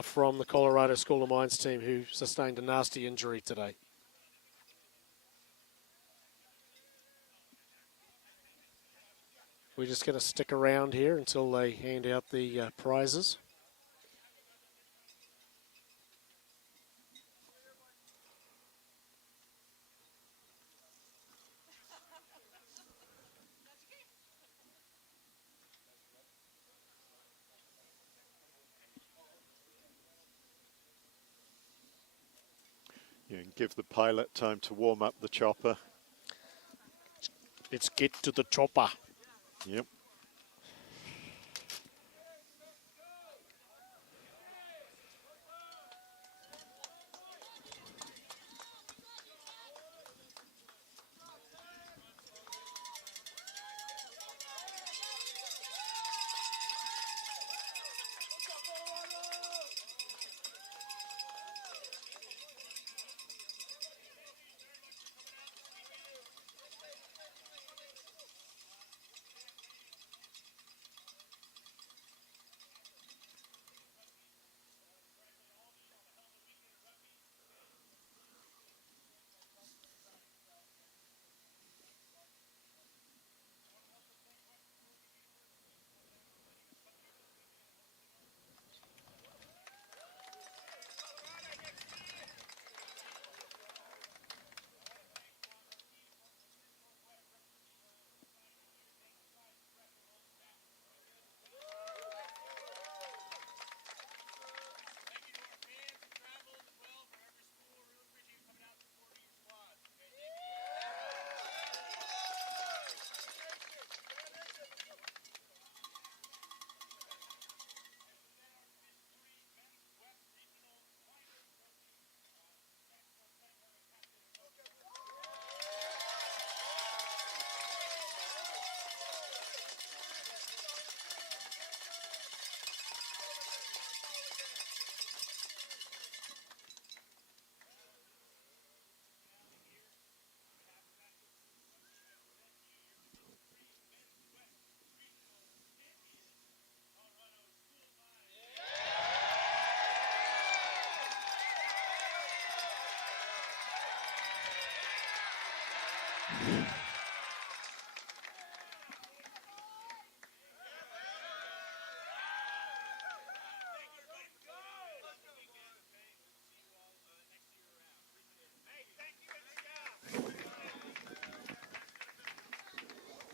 from the Colorado School of Mines team, who sustained a nasty injury today. We're just going to stick around here until they hand out the prizes. You can give the pilot time to warm up the chopper. Let's get to the chopper. Yep.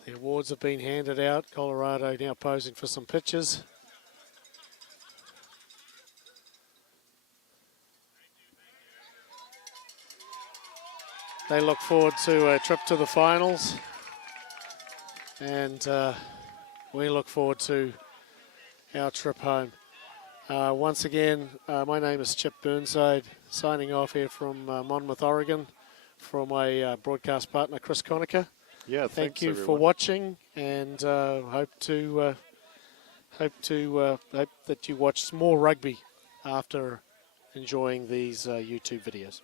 The awards have been handed out. Colorado now posing for some pictures. They look forward to a trip to the finals. And we look forward to our trip home. Once again, my name is Chip Burnside, signing off here from Monmouth, Oregon, from my broadcast partner, Chris Conacher. Yeah, Thank thanks, you for everyone. watching, and hope that you watch more rugby after enjoying these YouTube videos.